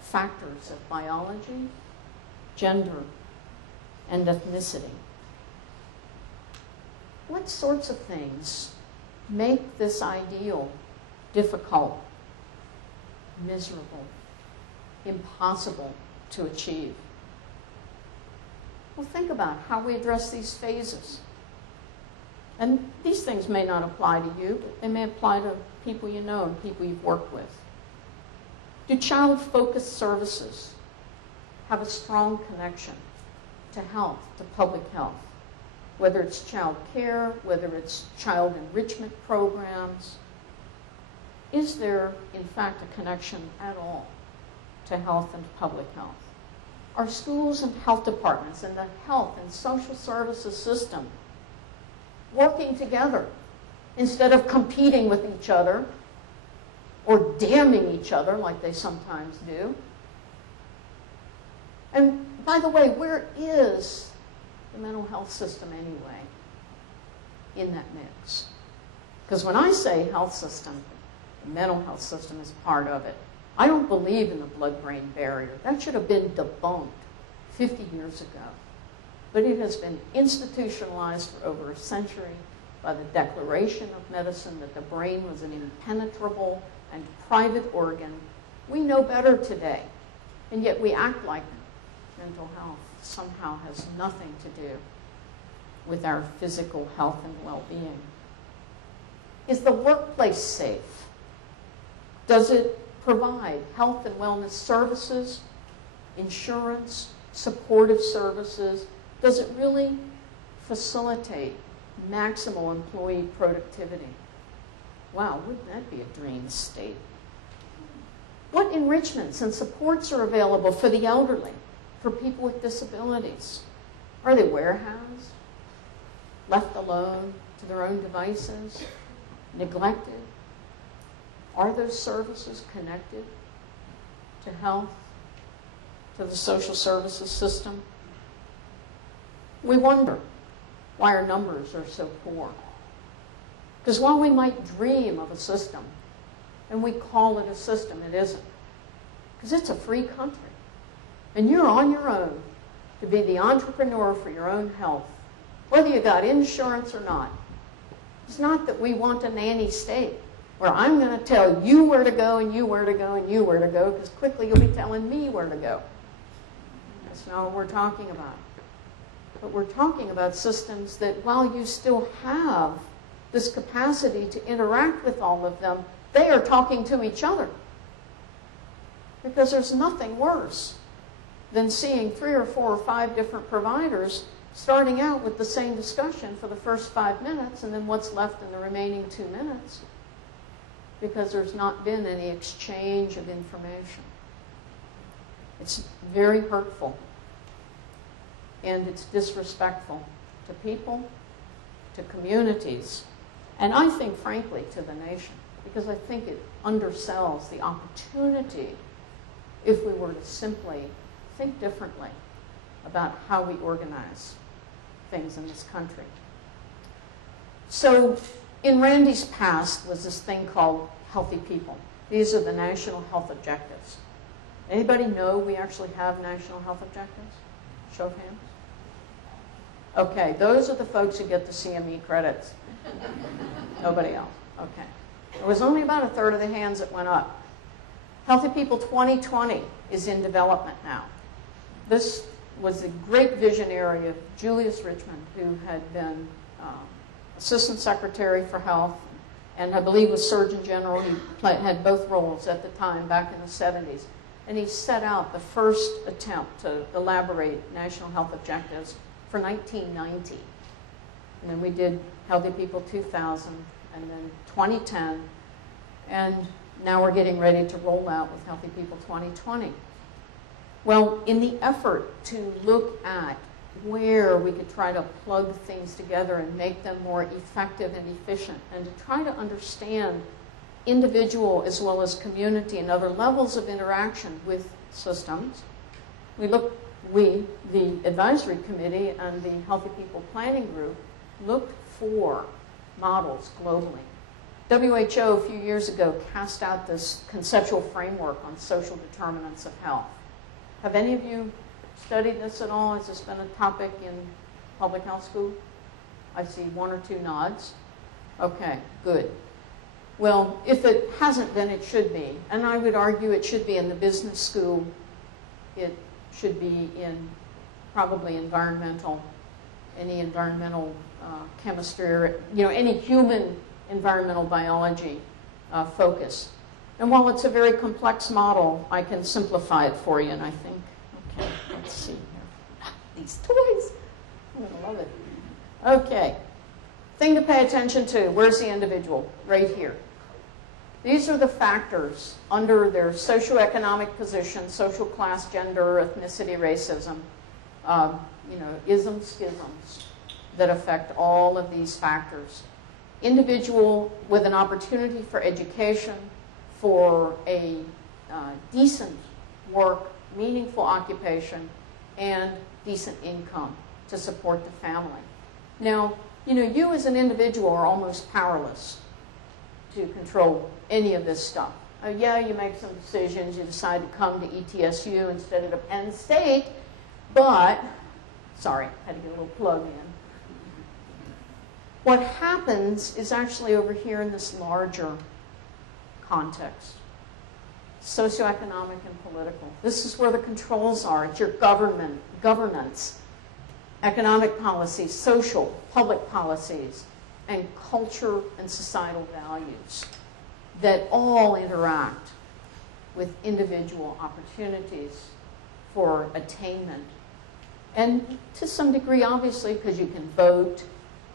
factors of biology, gender, and ethnicity. What sorts of things make this ideal difficult, miserable, impossible to achieve? Well, think about how we address these phases. And these things may not apply to you, but they may apply to people you know and people you've worked with. Do child-focused services have a strong connection to health, to public health? Whether it's child care, whether it's child enrichment programs, is there, in fact, a connection at all to health and public health? Are schools and health departments and the health and social services system working together instead of competing with each other or damning each other like they sometimes do? And by the way, where is the mental health system anyway in that mix? Because when I say health system, the mental health system is part of it. I don't believe in the blood-brain barrier. That should have been debunked 50 years ago. But it has been institutionalized for over a century by the Declaration of Medicine that the brain was an impenetrable and private organ. We know better today, and yet we act like mental health somehow has nothing to do with our physical health and well-being. Is the workplace safe? Does it provide health and wellness services, insurance, supportive services? Does it really facilitate maximal employee productivity? Wow, wouldn't that be a dream state? What enrichments and supports are available for the elderly, for people with disabilities? Are they warehoused, left alone to their own devices, neglected? Are those services connected to health, to the social services system? We wonder why our numbers are so poor. Because while we might dream of a system, and we call it a system, it isn't. Because it's a free country. And you're on your own to be the entrepreneur for your own health, whether you got insurance or not. It's not that we want a nanny state where I'm going to tell you where to go and you where to go and you where to go, because quickly you'll be telling me where to go. That's not what we're talking about. But we're talking about systems that while you still have this capacity to interact with all of them, they are talking to each other. Because there's nothing worse than seeing 3 or 4 or 5 different providers starting out with the same discussion for the first 5 minutes, and then what's left in the remaining 2 minutes, because there's not been any exchange of information. It's very hurtful, and it's disrespectful to people, to communities, and I think, frankly, to the nation, because I think it undersells the opportunity if we were to simply think differently about how we organize things in this country. So in Randy's past was this thing called Healthy People. These are the National Health Objectives. Anybody know we actually have National Health Objectives? Show of hands. Okay, those are the folks who get the CME credits. Nobody else. Okay. There was only about a third of the hands that went up. Healthy People 2020 is in development now. This was the great visionary of Julius Richmond, who had been Assistant Secretary for Health, and I believe was Surgeon General. He had both roles at the time, back in the 70s. And he set out the first attempt to elaborate National Health Objectives for 1990. And then we did Healthy People 2000, and then 2010, and now we're getting ready to roll out with Healthy People 2020. Well, in the effort to look at where we could try to plug things together and make them more effective and efficient, and to try to understand individual as well as community and other levels of interaction with systems, we, the advisory committee and the Healthy People Planning Group, looked for models globally. WHO a few years ago cast out this conceptual framework on social determinants of health. Have any of you studied this at all? Has this been a topic in public health school? I see one or two nods. Okay, good. Well, if it hasn't, then it should be. And I would argue it should be in the business school. It should be in probably any environmental chemistry, or any human environmental biology focus. And while it's a very complex model, I can simplify it for you, and I think, okay, let's see here. These toys, I'm gonna love it. Okay, thing to pay attention to, where's the individual? Right here. These are the factors under their socioeconomic position, social class, gender, ethnicity, racism, isms, schisms that affect all of these factors. Individual with an opportunity for education, for a decent work, meaningful occupation, and decent income to support the family. Now, you as an individual are almost powerless to control any of this stuff. Yeah, you make some decisions, you decide to come to ETSU instead of to Penn State, but, sorry, had to get a little plug in. What happens is actually over here in this larger context, socioeconomic and political. This is where the controls are. It's your governance, economic policies, social, public policies, and culture and societal values that all interact with individual opportunities for attainment. And to some degree, obviously, because you can vote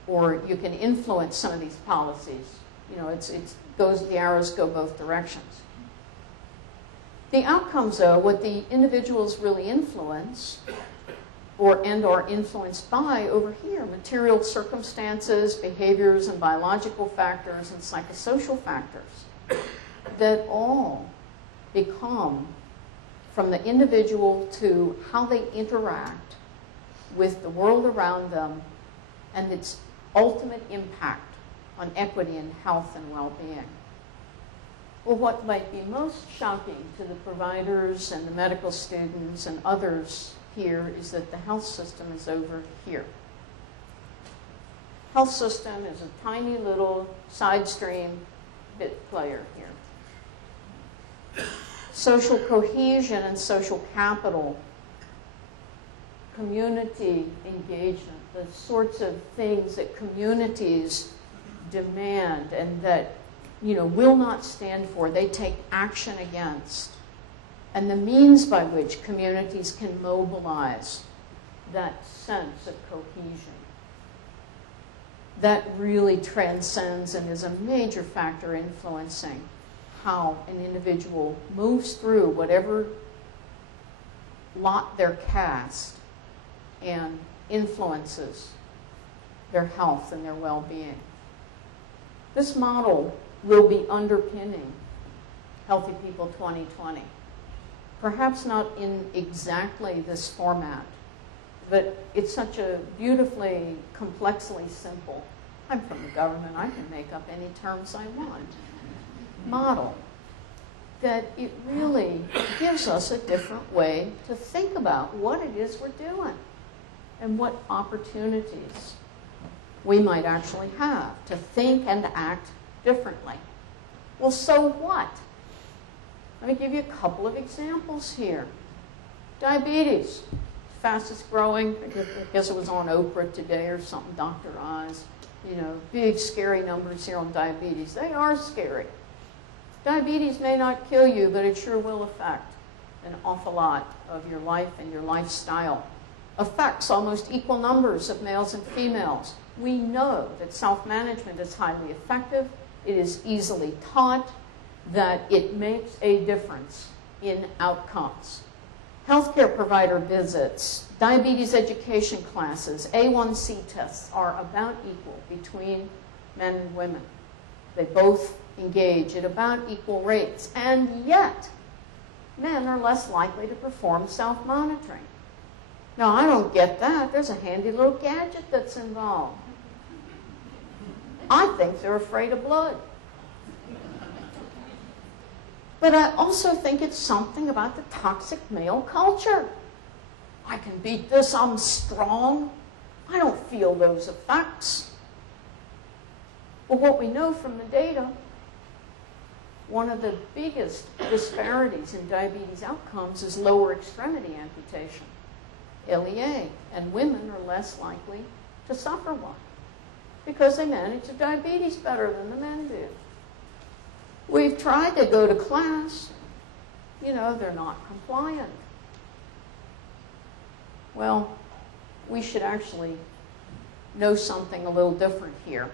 or you can influence some of these policies. The arrows go both directions. The outcomes, though, what the individuals really influence and are influenced by over here, material circumstances, behaviors and biological factors and psychosocial factors that all become, from the individual to how they interact with the world around them and its ultimate impact on equity and health and well-being. Well, what might be most shocking to the providers and the medical students and others here is that the health system is over here. Health system is a tiny little side stream bit player here. Social cohesion and social capital, community engagement, the sorts of things that communities demand and that will not stand for, they take action against, and the means by which communities can mobilize that sense of cohesion. That really transcends and is a major factor influencing how an individual moves through whatever lot they're cast and influences their health and their well-being. This model will be underpinning Healthy People 2020. Perhaps not in exactly this format, but it's such a beautifully, complexly simple I'm from the government, I can make up any terms I want, model, that it really gives us a different way to think about what it is we're doing and what opportunities we might actually have to think and act differently. Well, so what? Let me give you a couple of examples here. Diabetes, fastest growing, I guess it was on Oprah today or something, Dr. Oz. You know, big scary numbers here on diabetes. They are scary. Diabetes may not kill you, but it sure will affect an awful lot of your life and your lifestyle. Affects almost equal numbers of males and females. We know that self-management is highly effective. It is easily taught, that it makes a difference in outcomes. Healthcare provider visits, diabetes education classes, A1C tests are about equal between men and women. They both engage at about equal rates, and yet men are less likely to perform self-monitoring. Now, I don't get that. There's a handy little gadget that's involved. I think they're afraid of blood. But I also think it's something about the toxic male culture. I can beat this, I'm strong. I don't feel those effects. Well, what we know from the data, one of the biggest disparities in diabetes outcomes is lower extremity amputation, LEA, and women are less likely to suffer one because they manage the diabetes better than the men do. We've tried to go to class. You know, they're not compliant. Well, we should actually know something a little different here.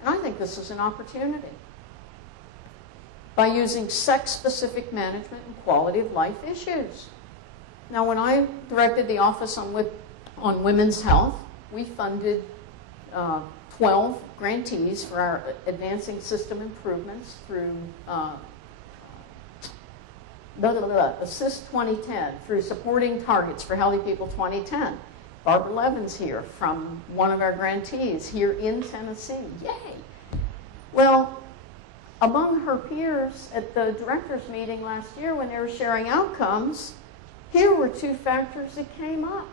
And I think this is an opportunity. By using sex-specific management and quality of life issues. Now, when I directed the Office on Women's Health, we funded 12 grantees for our advancing system improvements through Assist 2010, through supporting targets for Healthy People 2010. Barbara Levin's here from one of our grantees here in Tennessee. Yay! Well, among her peers at the directors meeting last year when they were sharing outcomes, here were two factors that came up.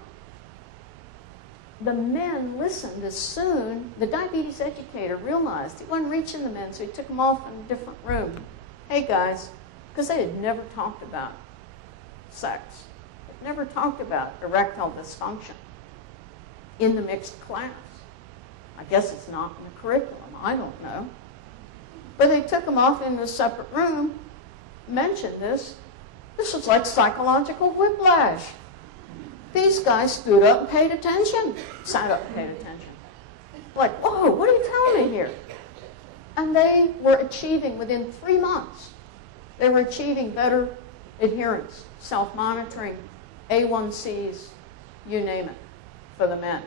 The men listened as soon. The diabetes educator realized he wasn't reaching the men, so he took them off in a different room. Hey, guys, because they had never talked about sex. They'd never talked about erectile dysfunction in the mixed class. I guess it's not in the curriculum. I don't know. But they took them off into a separate room, mentioned this. This was like psychological whiplash. These guys stood up and paid attention, sat up and paid attention. Like, whoa, what are you telling me here? And they were achieving, within 3 months, they were achieving better adherence, self-monitoring, A1Cs, you name it, for the men.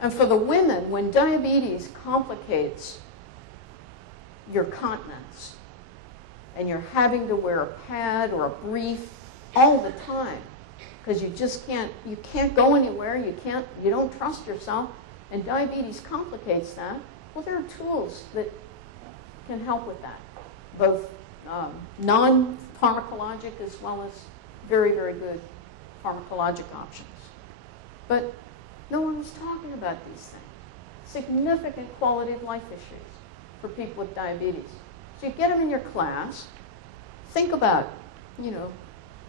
And for the women, when diabetes complicates your continence, and you're having to wear a pad or a brief all the time, because you can't go anywhere, you don't trust yourself, and diabetes complicates that. Well, there are tools that can help with that, both non-pharmacologic as well as very, very good pharmacologic options. But no one was talking about these things. Significant quality of life issues for people with diabetes. So you get them in your class, think about,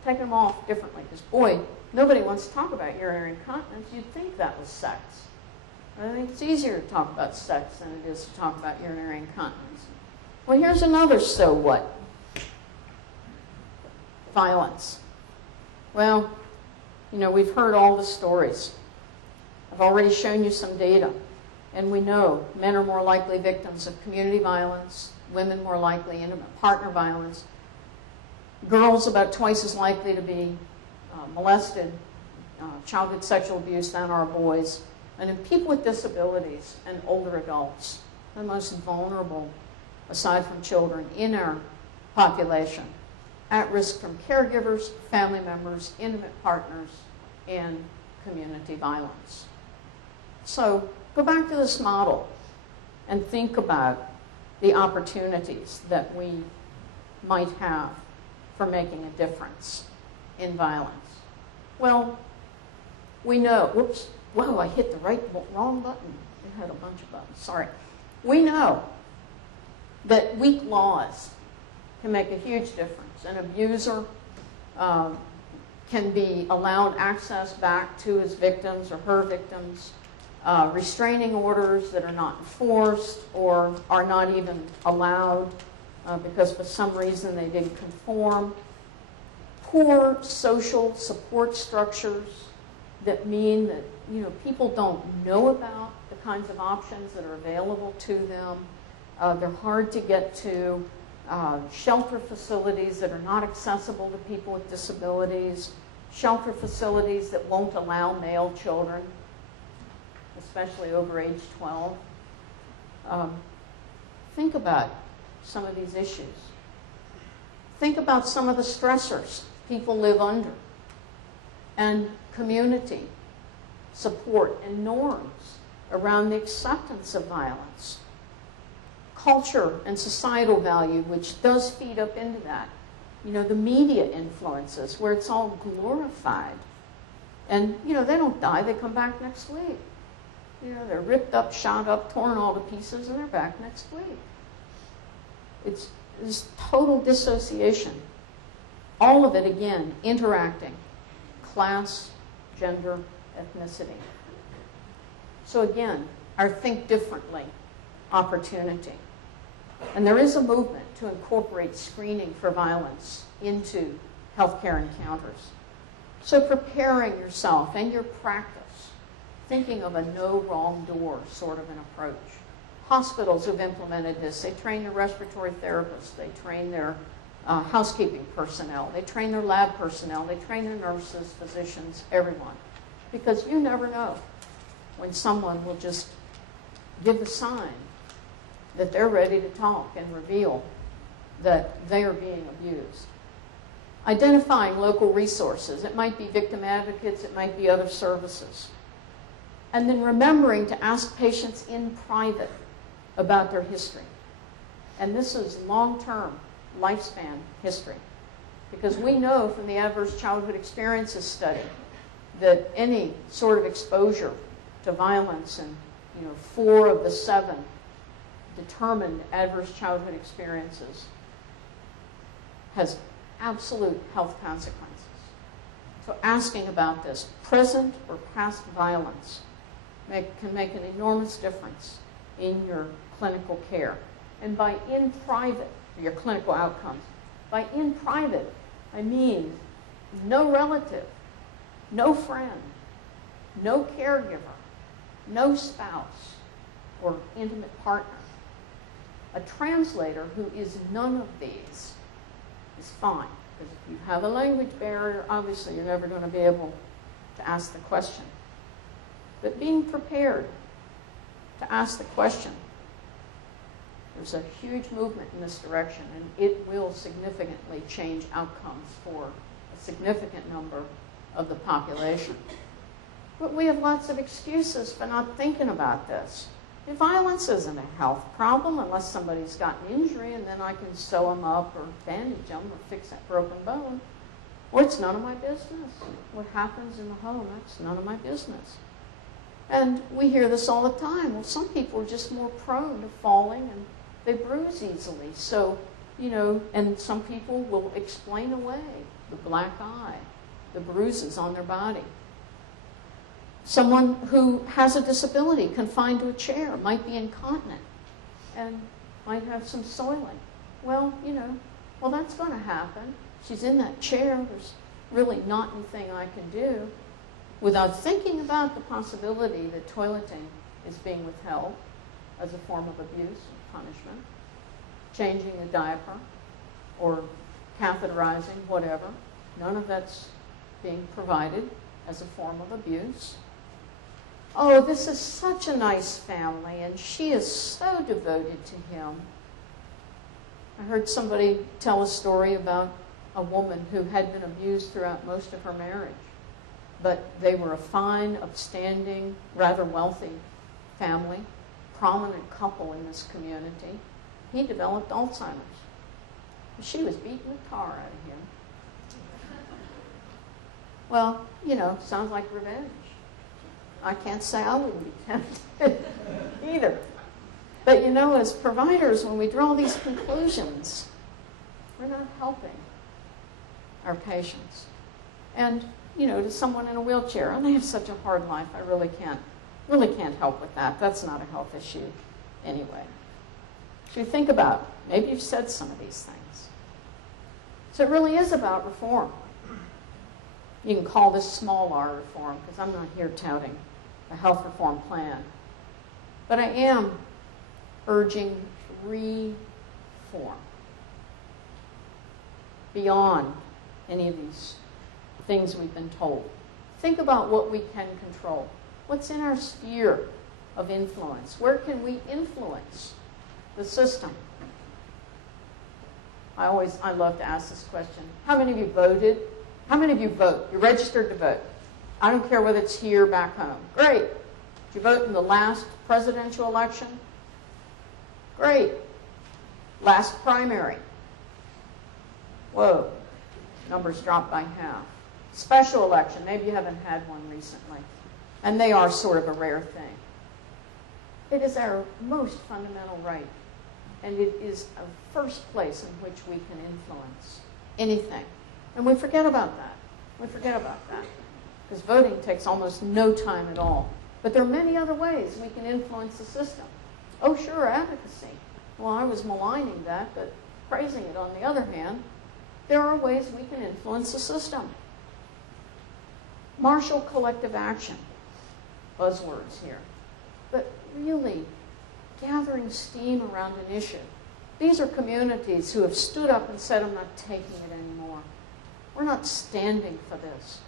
taking them off differently. Because, boy, nobody wants to talk about urinary incontinence. You'd think that was sex. I think it's easier to talk about sex than it is to talk about urinary incontinence. Well, here's another so what. Violence. Well, we've heard all the stories. I've already shown you some data. And we know men are more likely victims of community violence, women more likely intimate partner violence, girls about twice as likely to be molested, childhood sexual abuse than are boys, and in people with disabilities and older adults, the most vulnerable, aside from children, in our population, at risk from caregivers, family members, intimate partners, and community violence. So go back to this model. and think about the opportunities that we might have for making a difference in violence. Well, we know, whoops, whoa, I hit the wrong button. It had a bunch of buttons, sorry. We know that weak laws can make a huge difference. An abuser can be allowed access back to his victims or her victims. Restraining orders that are not enforced or are not even allowed because for some reason they didn't conform. Poor social support structures that mean that people don't know about the kinds of options that are available to them. They're hard to get to. Shelter facilities that are not accessible to people with disabilities. Shelter facilities that won't allow male children, especially over age 12. Think about some of these issues. Think about some of the stressors people live under, and community support and norms around the acceptance of violence. Culture and societal value, which does feed up into that. The media influences where it's all glorified. And, they don't die, they come back next week. They're ripped up, shot up, torn all to pieces, and they're back next week. It's this total dissociation. All of it, again, interacting. Class, gender, ethnicity. So again, our think differently opportunity. And there is a movement to incorporate screening for violence into healthcare encounters. So preparing yourself and your practice, thinking of a no wrong door sort of an approach. Hospitals have implemented this. They train their respiratory therapists. They train their housekeeping personnel. They train their lab personnel. They train their nurses, physicians, everyone. Because you never know when someone will just give the sign that they're ready to talk and reveal that they are being abused. Identifying local resources. It might be victim advocates. It might be other services. And then remembering to ask patients in private about their history. And this is long-term lifespan history. Because we know from the Adverse Childhood Experiences study that any sort of exposure to violence and 4 of the 7 determined adverse childhood experiences has absolute health consequences. So asking about this, present or past violence, can make an enormous difference in your clinical care. And by in private, your clinical outcomes, by in private, I mean no relative, no friend, no caregiver, no spouse or intimate partner. A translator who is none of these is fine. Because if you have a language barrier, obviously you're never going to be able to ask the question. But being prepared to ask the question, there's a huge movement in this direction, and it will significantly change outcomes for a significant number of the population. But we have lots of excuses for not thinking about this. Violence isn't a health problem unless somebody's got an injury and then I can sew them up or bandage them or fix that broken bone. Or it's none of my business. What happens in the home, that's none of my business. And we hear this all the time. Well, some people are just more prone to falling and they bruise easily. So, and some people will explain away the black eye, the bruises on their body. Someone who has a disability confined to a chair might be incontinent and might have some soiling. Well, that's going to happen. She's in that chair. There's really not anything I can do without thinking about the possibility that toileting is being withheld as a form of abuse or punishment, changing the diaper or catheterizing, whatever. None of that's being provided as a form of abuse. Oh, this is such a nice family, and she is so devoted to him. I heard somebody tell a story about a woman who had been abused throughout most of her marriage, but they were a fine, upstanding, rather wealthy family, prominent couple in this community. He developed Alzheimer's. She was beating the tar out of him. Well, you know, sounds like revenge. I can't say I wouldn't be tempted either. But you know, as providers, when we draw these conclusions, we're not helping our patients. And, you know, to someone in a wheelchair, and they have such a hard life, I really can't help with that. That's not a health issue anyway. So you think about, maybe you've said some of these things. So it really is about reform. You can call this small r reform, because I'm not here touting a health reform plan. But I am urging reform beyond any of these things we've been told. Think about what we can control. What's in our sphere of influence? Where can we influence the system? I love to ask this question. How many of you voted? How many of you vote? You're registered to vote. I don't care whether it's here or back home. Great. Did you vote in the last presidential election? Great. Last primary. Whoa. Numbers dropped by half. Special election. Maybe you haven't had one recently. And they are sort of a rare thing. It is our most fundamental right. And it is a first place in which we can influence anything. And we forget about that. We forget about that. Because voting takes almost no time at all. But there are many other ways we can influence the system. Oh, sure, advocacy. Well, I was maligning that, but praising it on the other hand. There are ways we can influence the system. Martial collective action. Buzzwords here. But really, gathering steam around an issue. These are communities who have stood up and said, I'm not taking it anymore. We're not standing for this.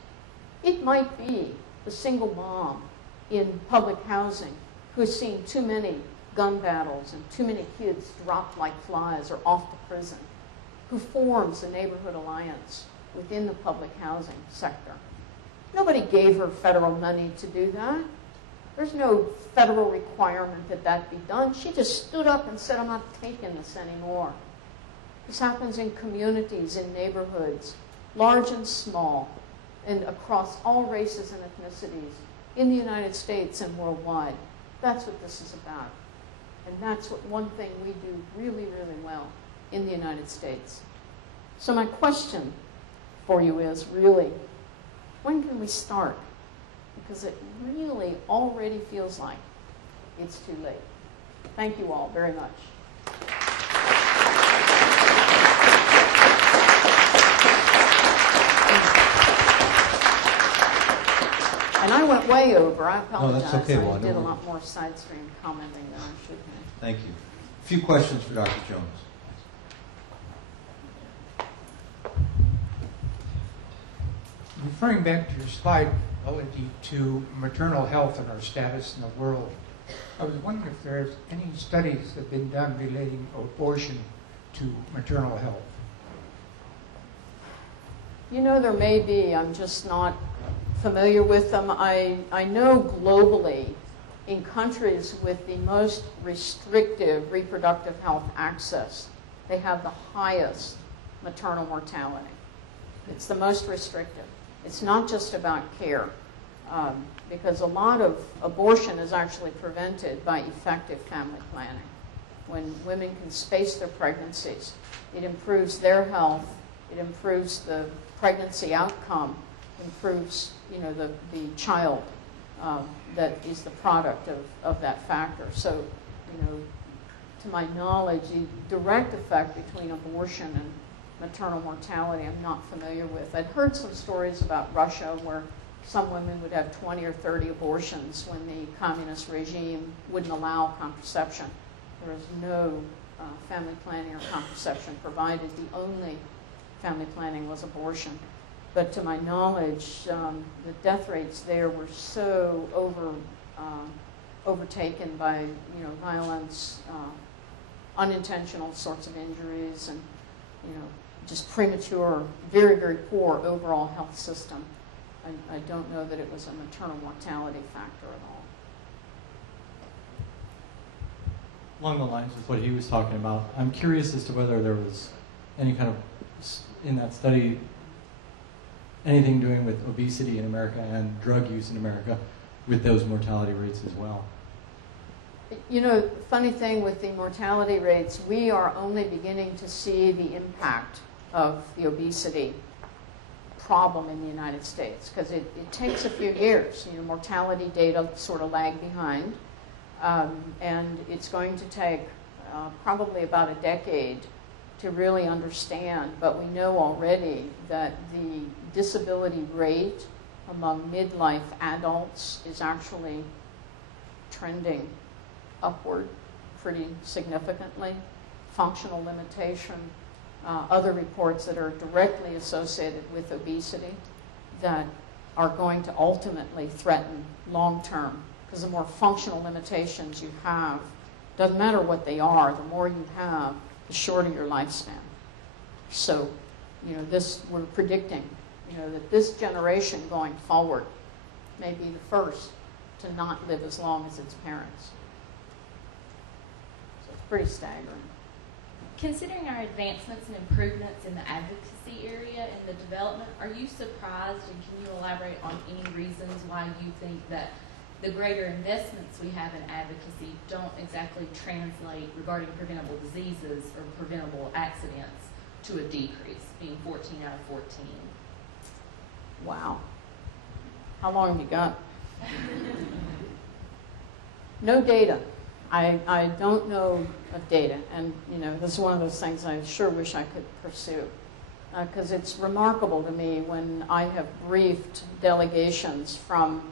It might be the single mom in public housing who's seen too many gun battles and too many kids dropped like flies or off to prison, who forms a neighborhood alliance within the public housing sector. Nobody gave her federal money to do that. There's no federal requirement that that be done. She just stood up and said, I'm not taking this anymore. This happens in communities, in neighborhoods, large and small, and across all races and ethnicities, in the United States and worldwide. That's what this is about. And that's what one thing we do really, really well in the United States. So my question for you is really, when can we start? Because it really already feels like it's too late. Thank you all very much. And I went way over. I apologize. No, that's okay, I Wanda. did a lot more side stream commenting than I should have. Thank you. A few questions for Dr. Jones. Referring back to your slide relative to maternal health and our status in the world, I was wondering if there's any studies that have been done relating abortion to maternal health. You know, there may be. I'm just not familiar with them. I know globally, in countries with the most restrictive reproductive health access, they have the highest maternal mortality. It's the most restrictive. It's not just about care, because a lot of abortion is actually prevented by effective family planning. When women can space their pregnancies, it improves their health, it improves the pregnancy outcome, improves, you know, the child that is the product of that factor. So, you know, to my knowledge, the direct effect between abortion and maternal mortality I'm not familiar with. I'd heard some stories about Russia where some women would have 20 or 30 abortions when the communist regime wouldn't allow contraception. There was no family planning or contraception provided. The only family planning was abortion. But to my knowledge, the death rates there were so overtaken by, you know, violence, unintentional sorts of injuries, and, you know, just premature, very, very poor overall health system. I don't know that it was a maternal mortality factor at all. along the lines of what he was talking about, I'm curious as to whether there was any kind of, in that study, anything doing with obesity in America and drug use in America with those mortality rates as well. You know, funny thing with the mortality rates, we are only beginning to see the impact of the obesity problem in the United States, because it takes a few years. You know, mortality data sort of lag behind, and it's going to take probably about a decade to really understand, but we know already that the disability rate among midlife adults is actually trending upward pretty significantly. Functional limitation, other reports that are directly associated with obesity that are going to ultimately threaten long-term, because the more functional limitations you have, doesn't matter what they are, the more you have, the shorter your lifespan. So, you know, we're predicting, you know, that this generation going forward may be the first to not live as long as its parents. So it's pretty staggering. Considering our advancements and improvements in the advocacy area and the development, are you surprised, and can you elaborate on any reasons why you think that the greater investments we have in advocacy don't exactly translate regarding preventable diseases or preventable accidents to a decrease, being 14 out of 14? Wow. How long have you got? No data. I don't know of data, and you know, this is one of those things I sure wish I could pursue, because it's remarkable to me when I have briefed delegations from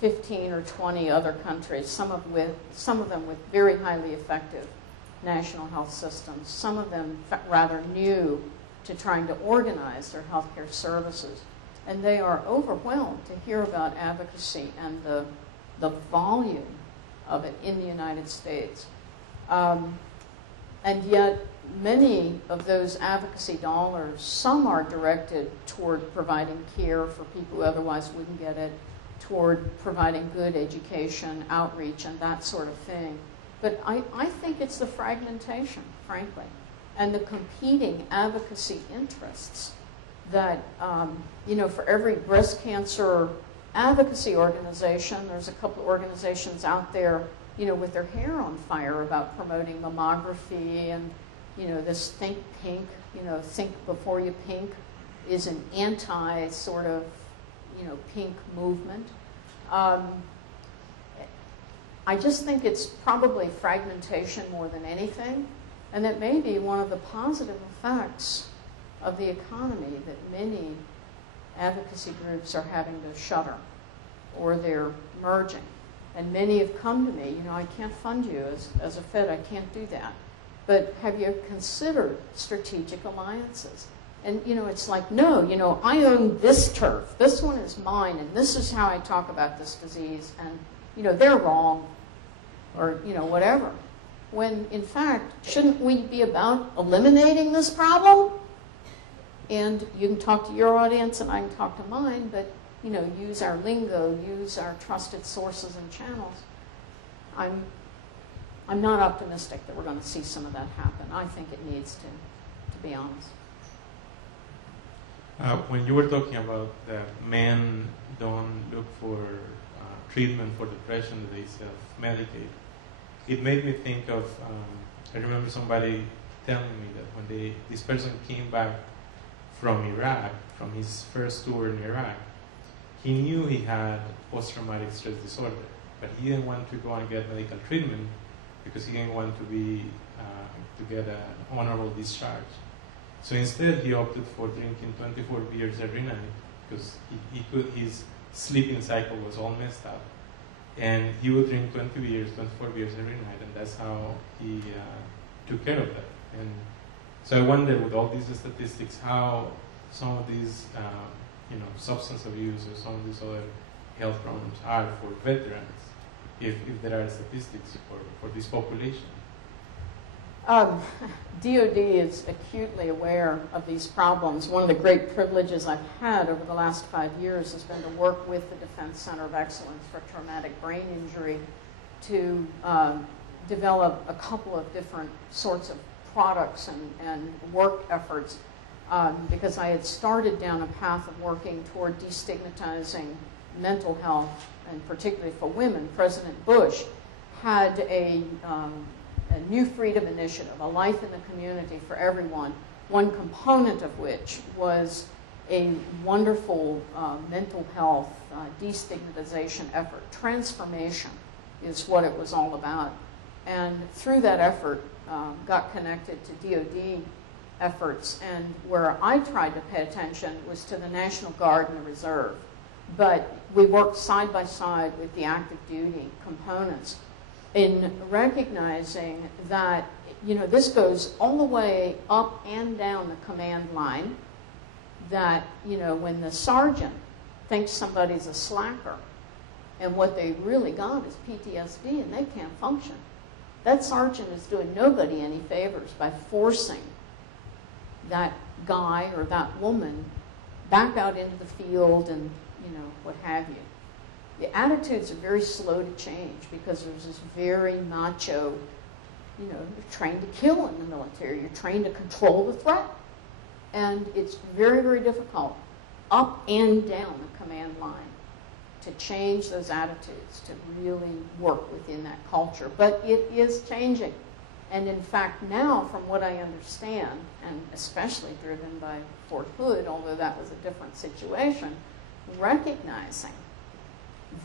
15 or 20 other countries, some of them with very highly effective national health systems, some of them rather new to trying to organize their healthcare services, and they are overwhelmed to hear about advocacy and the volume of it in the United States. And yet, many of those advocacy dollars, some are directed toward providing care for people who otherwise wouldn't get it, toward providing good education, outreach, and that sort of thing. But I think it's the fragmentation, frankly, and the competing advocacy interests that, you know, for every breast cancer advocacy organization, there's a couple of organizations out there, you know, with their hair on fire about promoting mammography and, you know, this think pink, you know, think before you pink is an anti sort of, you know, pink movement. I just think it's probably fragmentation more than anything, and that may be one of the positive effects of the economy, that many advocacy groups are having to shutter or they're merging. And many have come to me, you know, I can't fund you as a Fed, I can't do that. But have you considered strategic alliances? And, you know, it's like, no, you know, I own this turf. This one is mine, and this is how I talk about this disease. And, you know, they're wrong, or, you know, whatever. When, in fact, shouldn't we be about eliminating this problem? And you can talk to your audience, and I can talk to mine, but, you know, use our lingo, use our trusted sources and channels. I'm not optimistic that we're going to see some of that happen. I think it needs to be honest. When you were talking about that men don't look for treatment for depression, that they self-medicate, it made me think of, I remember somebody telling me that when this person came back from Iraq, from his first tour in Iraq, he knew he had post-traumatic stress disorder, but he didn't want to go and get medical treatment because he didn't want to get an honorable discharge. So instead, he opted for drinking 24 beers every night because his sleeping cycle was all messed up. And he would drink 24 beers every night, and that's how he took care of that. And so I wonder, with all these statistics, how some of these, substance abuse or some of these other health problems are for veterans, if there are statistics for this population. DOD is acutely aware of these problems. One of the great privileges I've had over the last 5 years has been to work with the Defense Center of Excellence for Traumatic Brain Injury to develop a couple of different sorts of products and work efforts because I had started down a path of working toward destigmatizing mental health, and particularly for women. President Bush had a New Freedom Initiative, a life in the community for everyone, one component of which was a wonderful mental health destigmatization effort. Transformation is what it was all about. And through that effort, got connected to DOD efforts, and where I tried to pay attention was to the National Guard and the Reserve. But we worked side by side with the active duty components in recognizing that, you know, this goes all the way up and down the command line, that, you know, when the sergeant thinks somebody's a slacker and what they really got is PTSD and they can't function, that sergeant is doing nobody any favors by forcing that guy or that woman back out into the field and, you know, what have you. The attitudes are very slow to change because there's this very macho, you know, you're trained to kill in the military, you're trained to control the threat. And it's very, very difficult up and down the command line to change those attitudes, to really work within that culture. But it is changing. And in fact, now, from what I understand, and especially driven by Fort Hood, although that was a different situation, recognizing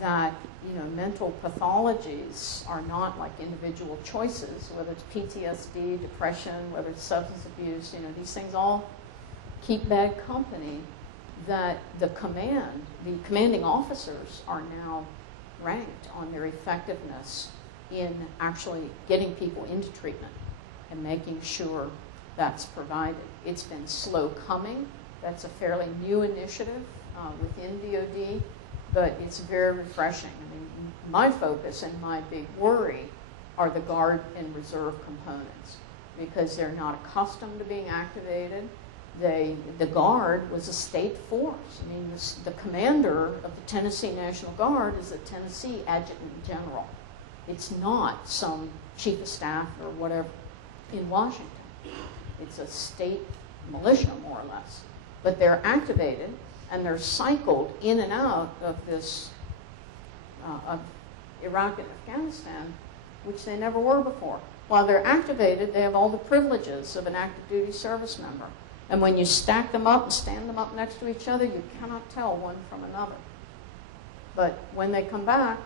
that, you know, mental pathologies are not like individual choices, whether it's PTSD, depression, whether it's substance abuse, you know, these things all keep bad company, that the commanding officers are now ranked on their effectiveness in actually getting people into treatment and making sure that's provided. It's been slow coming. That's a fairly new initiative within DOD, but it's very refreshing. I mean, my focus and my big worry are the Guard and Reserve components because they're not accustomed to being activated. The Guard was a state force. I mean, the commander of the Tennessee National Guard is the Tennessee Adjutant General. It's not some chief of staff or whatever in Washington. It's a state militia, more or less. But they're activated, and they're cycled in and out of this, of Iraq and Afghanistan, which they never were before. While they're activated, they have all the privileges of an active duty service member. And when you stack them up and stand them up next to each other, you cannot tell one from another. But when they come back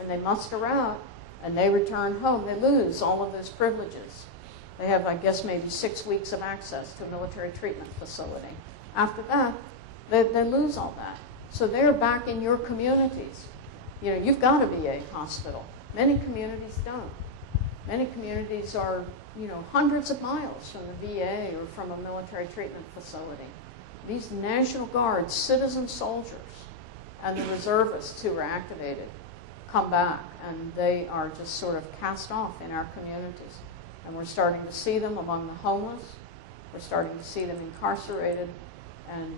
and they muster out and they return home, they lose all of those privileges. They have, I guess, maybe 6 weeks of access to a military treatment facility. After that, they lose all that. So they're back in your communities. You know, you've got a VA hospital. Many communities don't. Many communities are, you know, hundreds of miles from the VA or from a military treatment facility. These National Guard citizen soldiers and the reservists who are activated come back, and they are just sort of cast off in our communities. And we're starting to see them among the homeless. We're starting to see them incarcerated, and,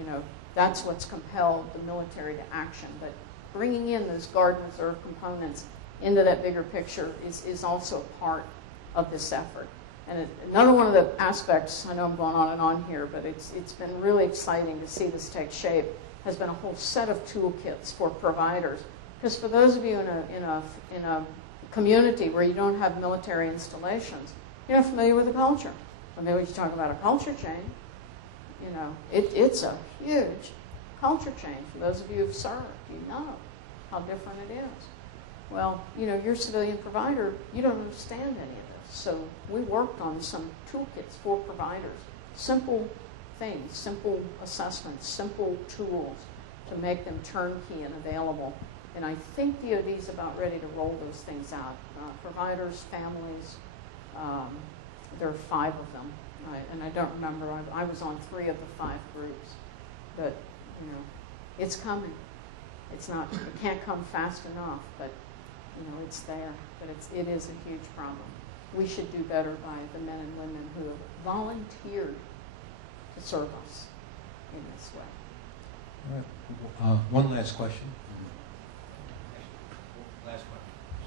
you know, that's what's compelled the military to action. But bringing in those Guard and Reserve components into that bigger picture is also a part of this effort. And another one of the aspects, I know I'm going on and on here, but it's been really exciting to see this take shape, has been a whole set of toolkits for providers. Because for those of you in a community where you don't have military installations, you're not familiar with the culture. I mean, when you talk about a culture change, you know, it's a huge culture change. For those of you who've served, you know how different it is. Well, you know, you're a civilian provider, you don't understand any of this. So we worked on some toolkits for providers, simple things, simple assessments, simple tools to make them turnkey and available. And I think DOD's about ready to roll those things out. Providers, families, there are 5 of them. And I don't remember, I was on 3 of the 5 groups. But, you know, it's coming. It's not, it can't come fast enough, but, you know, it's there. But it is a huge problem. We should do better by the men and women who have volunteered to serve us in this way. All right. One last question. Last one.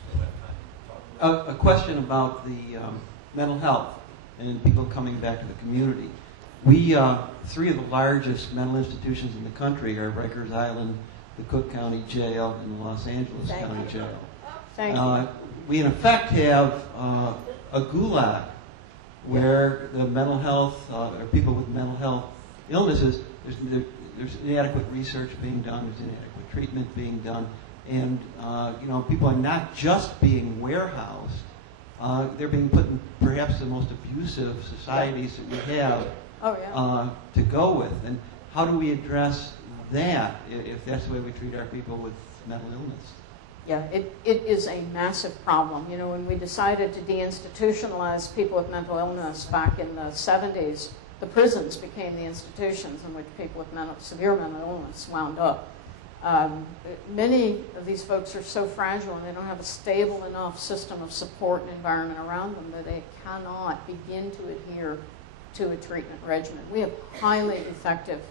Still have time to talk about A question about the mental health and people coming back to the community. We, three of the largest mental institutions in the country are Rikers Island, the Cook County Jail, and the Los Angeles County Jail. Thank you. We, in effect, have a gulag where the mental health, or people with mental health illnesses, there's inadequate research being done, there's inadequate treatment being done, and people are not just being warehoused, they're being put in perhaps the most abusive societies that we have to go with. And how do we address that if that's the way we treat our people with mental illness? Yeah, it is a massive problem. You know, when we decided to deinstitutionalize people with mental illness back in the 70s, the prisons became the institutions in which people with severe mental illness wound up. Many of these folks are so fragile and they don't have a stable enough system of support and environment around them that they cannot begin to adhere to a treatment regimen. We have highly effective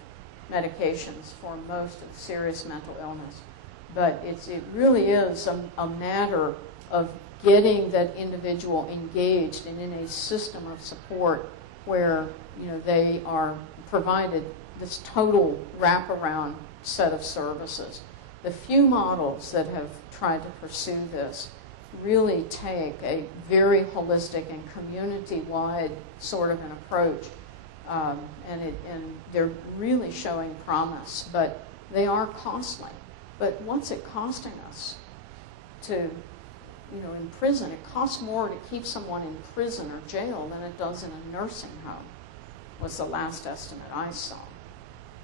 medications for most of serious mental illness, but it really is a matter of getting that individual engaged and in a system of support where they are provided this total wraparound set of services. The few models that have tried to pursue this really take a very holistic and community-wide sort of an approach, and they're really showing promise, but they are costly. But what's it costing us to, in prison? It costs more to keep someone in prison or jail than it does in a nursing home, was the last estimate I saw.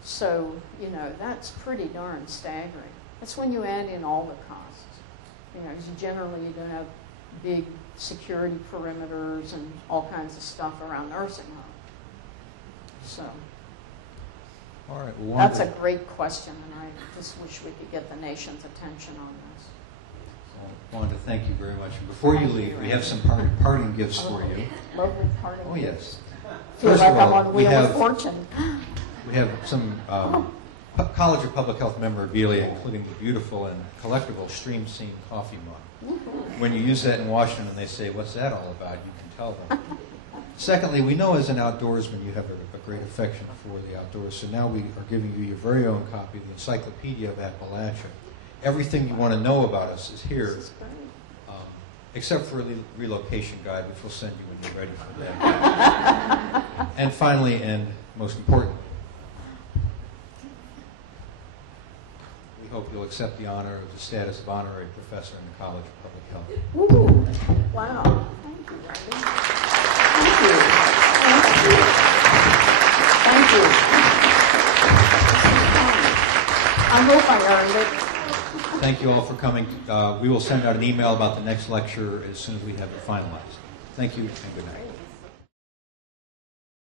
So, that's pretty darn staggering. That's when you add in all the costs. Because generally you don't have big security perimeters and all kinds of stuff around nursing homes. So, All right, well, that's a great question, and I just wish we could get the nation's attention on this. Wanda, thank you very much. And before you leave, we have some parting gifts for you. Lovely parting. Oh, yes. Feel First like of all, I'm on Wheel of Fortune. We have some College of Public Health memorabilia, including the beautiful and collectible Stream Scene coffee mug. When you use that in Washington, they say, "What's that all about?" You can tell them. Secondly, we know as an outdoorsman you have a great affection for the outdoors, so now we are giving you your very own copy of the Encyclopedia of Appalachia. Everything you want to know about us is here, except for a relocation guide, which we'll send you when you're ready for that. And finally, and most important, we hope you'll accept the honor of the status of honorary professor in the College of Public Health. Ooh, wow. Thank you, Randy. Thank you. Thank you. I hope I earned it. Thank you all for coming. We will send out an email about the next lecture as soon as we have it finalized. Thank you and good night.